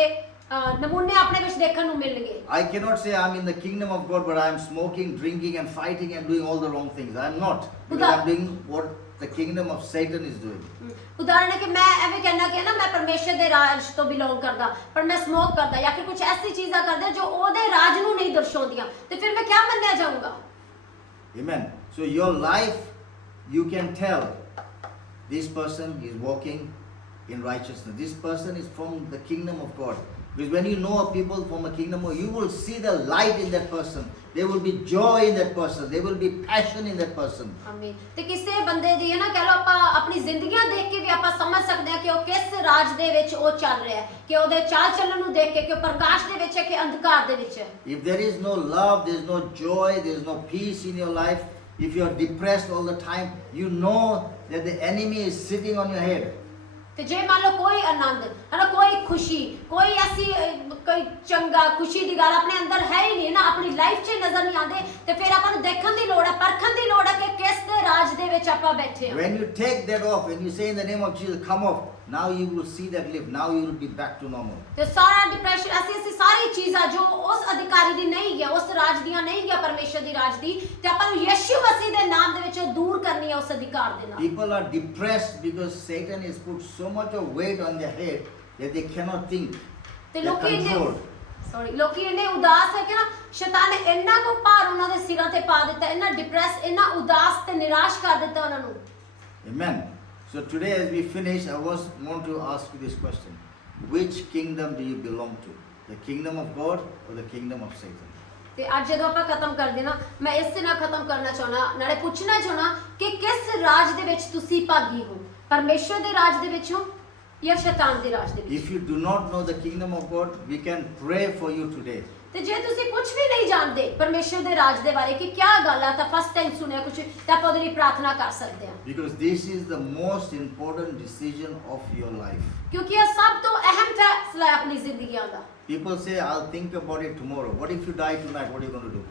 ਨਮੂਨੇ ਆਪਣੇ ਵਿੱਚ ਦੇਖਣ ਨੂੰ ਮਿਲਣਗੇ। I cannot say I'm in the kingdom of God, but I'm smoking, drinking, and fighting and doing all the wrong things. I'm not. Because I'm doing what the kingdom of Satan is doing. ਉਦਾਹਰਨ ਹੈ ਕਿ ਮੈਂ ਐਵੇਂ ਕਹਿਣਾ ਕਿ ਨਾ ਮੈਂ ਪਰਮੇਸ਼ਰ ਦੇ ਰਾਜ ਤੋਂ ਬਿਲੋਂਗ ਕਰਦਾ, ਪਰ ਮੈਂ ਸਮੋਕ ਕਰਦਾ ਜਾਂ ਫਿਰ ਕੁਝ ਐਸੀ ਚੀਜ਼ਾਂ ਕਰਦਾ ਜੋ ਉਹਦੇ ਰਾਜ ਨੂੰ ਨਹੀਂ ਦਰਸਾਉਂਦੀਆਂ, ਤੇ ਫਿਰ ਮੈਂ ਕੀ ਮੰਨਿਆ ਜਾਊਂਗਾ? Amen. So your life, you can tell this person is walking in righteousness. This person is from the kingdom of God. Because when you know a people from a kingdom, you will see the light in that person. There will be joy in that person. There will be passion in that person. ਆਮੀਨ। ਤੇ ਕਿਸੇ ਬੰਦੇ ਦੀ ਹੈ ਨਾ ਕਹ ਲਓ ਆਪਾਂ ਆਪਣੀ ਜ਼ਿੰਦਗੀਆਂ ਦੇਖ ਕੇ ਵੀ ਆਪਾਂ ਸਮਝ ਸਕਦੇ ਹਾਂ ਕਿ ਉਹ ਕਿਸ ਰਾਜ ਦੇ ਵਿੱਚ ਉਹ ਚੱਲ ਰਿਹਾ ਹੈ, ਕਿ ਉਹਦੇ ਚਾਲ ਚੱਲਣ ਨੂੰ ਦੇਖ ਕੇ ਕਿ ਉਹ ਪ੍ਰਕਾਸ਼ ਦੇ ਵਿੱਚ ਹੈ ਕਿ ਅੰਧਕਾਰ ਦੇ ਵਿੱਚ ਹੈ। If there is no love, there is no joy, there is no peace in your life, if you are depressed all the time, you know that the enemy is sitting on your head. ਤੇ ਜੇ ਮੰਨ ਲਓ ਕੋਈ ਆਨੰਦ ਹੈ ਨਾ, ਕੋਈ ਖੁਸ਼ੀ, ਕੋਈ ਐਸੀ ਕੋਈ ਚੰਗਾ ਖੁਸ਼ੀ ਦੀ ਗੱਲ ਆਪਣੇ ਅੰਦਰ ਹੈ ਹੀ ਨਹੀਂ ਨਾ, ਆਪਣੀ ਲਾਈਫ 'ਚ ਨਜ਼ਰ ਨਹੀਂ ਆਉਂਦੇ, ਤੇ ਫਿਰ ਆਪਾਂ ਨੂੰ ਦੇਖਣ ਦੀ ਲੋੜ ਹੈ, ਪਰਖਣ ਦੀ ਲੋੜ ਹੈ ਕਿ ਕਿਸ ਦੇ ਰਾਜ ਦੇ ਵਿੱਚ ਆਪਾਂ ਬੈਠੇ ਹਾਂ। When you take that off, when you say in the name of Jesus, come off, now you will see that lift. Now you will be back to normal. ਤੇ ਸਾਰਾ ਡਿਪਰੈਸ਼ਨ, ਐਸੀ ਸਾਰੀ ਚੀਜ਼ਾਂ ਜੋ ਉਸ ਅਧਿਕਾਰੀ ਦੀ ਨਹੀਂ ਗਿਆ, ਉਸ ਰਾਜ ਦੀਆਂ ਨਹੀਂ ਗਿਆ, ਪਰਮੇਸ਼ਰ ਦੀ ਰਾਜ ਦੀ, ਤੇ ਆਪਾਂ ਨੂੰ ਯਿਸੂ ਮਸੀਹ ਦੇ ਨਾਮ ਦੇ ਵਿੱਚ ਦੂਰ ਕਰਨੀ ਹੈ ਉਸ ਅਧਿਕਾਰ ਦੇ ਨਾਲ। People are depressed because Satan has put so much of weight on their head that they cannot think. ਤੇ They're ਲੋਕੀ controlled. ਲੋਕੀ ਇੰਨੇ ਉਦਾਸ ਹੈ ਕਿ ਨਾ ਸ਼ੈਤਾਨ ਨੇ ਇੰਨਾ ਕੋ ਭਾਰ ਉਹਨਾਂ ਦੇ ਸਿਰਾਂ ਤੇ ਪਾ ਦਿੱਤਾ, ਇੰਨਾ ਡਿਪਰੈਸ, ਇੰਨਾ ਉਦਾਸ ਤੇ ਨਿਰਾਸ਼ ਕਰ ਦਿੱਤਾ ਉਹਨਾਂ ਨੂੰ। Amen. So today as we finish, I want to ask you this question. Which kingdom do you belong to? The kingdom of God or the kingdom of Satan? ਤੇ ਅੱਜ ਜਦੋਂ ਆਪਾਂ ਖਤਮ ਕਰਦੇ ਨਾ, ਮੈਂ ਇਸੇ ਨਾਲ ਖਤਮ ਕਰਨਾ ਚਾਹਣਾ, ਨਾਲੇ ਪੁੱਛਣਾ ਚਾਹਣਾ ਕਿ ਕਿਸ ਰਾਜ ਦੇ ਵਿੱਚ ਤੁਸੀਂ ਭਾਗੀ ਹੋ? ਪਰਮੇਸ਼ਰ ਦੇ ਰਾਜ ਦੇ ਵਿੱਚ ਹੋ ਜਾਂ ਸ਼ੈਤਾਨ ਦੇ ਰਾਜ ਦੇ ਵਿੱਚ? If you do not know the kingdom of God, we can pray for you today. ਤੇ ਜੇ ਤੁਸੀਂ ਕੁਝ ਵੀ ਨਹੀਂ ਜਾਣਦੇ ਪਰਮੇਸ਼ਰ ਦੇ ਰਾਜ ਦੇ ਬਾਰੇ ਕਿ ਕੀ ਗੱਲ ਆ, ਤਾਂ ਫਸਟ ਟਾਈਮ ਸੁਣਿਆ ਕੁਝ, ਤਾਂ ਆਪਾਂ ਉਹਦੇ ਲਈ ਪ੍ਰਾਰਥਨਾ ਕਰ ਸਕਦੇ ਹਾਂ। Because this is the most important decision of your life. ਕਿਉਂਕਿ ਇਹ ਸਭ ਤੋਂ ਅਹਿਮ ਫੈਸਲਾ ਹੈ ਆਪਣੀ ਜ਼ਿੰਦਗੀਆਂ ਦਾ। People say, I'll think about it tomorrow. What if you die tonight? What are you going to do?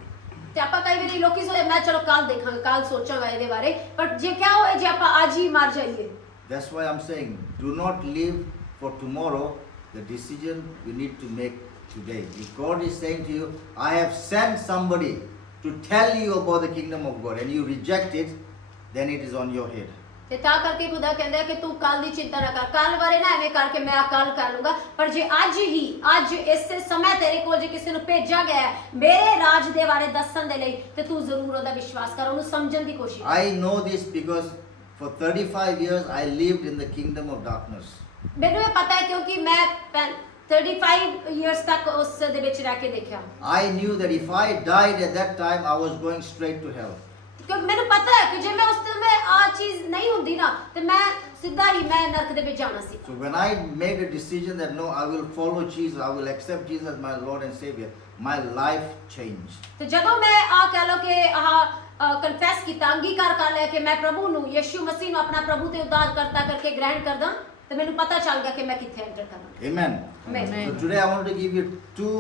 ਤੇ ਆਪਾਂ ਕਈ ਵਾਰੀ ਲੋਕੀ ਸੋਚਦੇ ਮੈਂ ਚਲੋ ਕੱਲ ਦੇਖਾਂਗਾ, ਕੱਲ ਸੋਚਾਂਗਾ ਇਹਦੇ ਬਾਰੇ, ਪਰ ਜੇ ਕੀ ਹੋਏ ਜੇ ਆਪਾਂ ਅੱਜ ਹੀ ਮਰ ਜਾਈਏ? That's why I'm saying, do not live for tomorrow. The decision you need to make today. If God is saying to you, I have sent somebody to tell you about the kingdom of God, and you reject it, then it is on your head. ਤੇ ਤਾਂ ਕਰਕੇ ਖੁਦਾ ਕਹਿੰਦਾ ਹੈ ਕਿ ਤੂੰ ਕੱਲ ਦੀ ਚਿੰਤਾ ਨਾ ਕਰ, ਕੱਲ ਬਾਰੇ ਨਾ ਐਵੇਂ ਕਰਕੇ ਮੈਂ ਆ ਕੱਲ ਕਰ ਲੂੰਗਾ, ਪਰ ਜੇ ਅੱਜ ਇਸੇ ਸਮੇਂ ਤੇਰੇ ਕੋਲ ਜੇ ਕਿਸੇ ਨੂੰ ਭੇਜਿਆ ਗਿਆ ਹੈ ਮੇਰੇ ਰਾਜ ਦੇ ਬਾਰੇ ਦੱਸਣ ਦੇ ਲਈ, ਤੇ ਤੂੰ ਜ਼ਰੂਰ ਉਹਦਾ ਵਿਸ਼ਵਾਸ ਕਰ, ਉਹਨੂੰ ਸਮਝਣ ਦੀ ਕੋਸ਼ਿਸ਼ ਕਰ। I know this because for 35 years I lived in the kingdom of darkness. ਮੈਨੂੰ ਇਹ ਪਤਾ ਹੈ ਕਿਉਂਕਿ ਮੈਂ 35 years ਤੱਕ ਉਸ ਦੇ ਵਿੱਚ ਰਹਿ ਕੇ ਦੇਖਿਆ। I knew that if I died at that time, I was going straight to hell. ਕਿਉਂਕਿ ਮੈਨੂੰ ਪਤਾ ਹੈ ਕਿ ਜੇ ਮੈਂ ਉਸ ਸਮੇਂ ਆ ਚੀਜ਼ ਨਹੀਂ ਹੁੰਦੀ ਨਾ ਤੇ ਮੈਂ ਸਿੱਧਾ ਹੀ ਮੈਂ ਨਰਕ ਦੇ ਵਿੱਚ ਜਾਣਾ ਸੀ। So when I made a decision that no, I will follow Jesus, I will accept Jesus as my Lord and Savior, my life changed. ਤੇ ਜਦੋਂ ਮੈਂ ਆ ਕਹਿ ਲੋ ਕਿ ਕਨਫੈਸ ਕੀਤਾ, ਅੰਗੀਕਾਰ ਕਰ ਲਿਆ ਕਿ ਮੈਂ ਪ੍ਰਭੂ ਨੂੰ, ਯਿਸੂ ਮਸੀਹ ਨੂੰ ਆਪਣਾ ਪ੍ਰਭੂ ਤੇ ਉद्धारकर्ता ਕਰਕੇ ਗ੍ਰਹਿਣ ਕਰਦਾ, ਤੇ ਮੈਨੂੰ ਪਤਾ ਚੱਲ ਗਿਆ ਕਿ ਮੈਂ ਕਿੱਥੇ ਐਂਟਰ ਕਰਨਾ। Amen. Amen. So today I want to give you two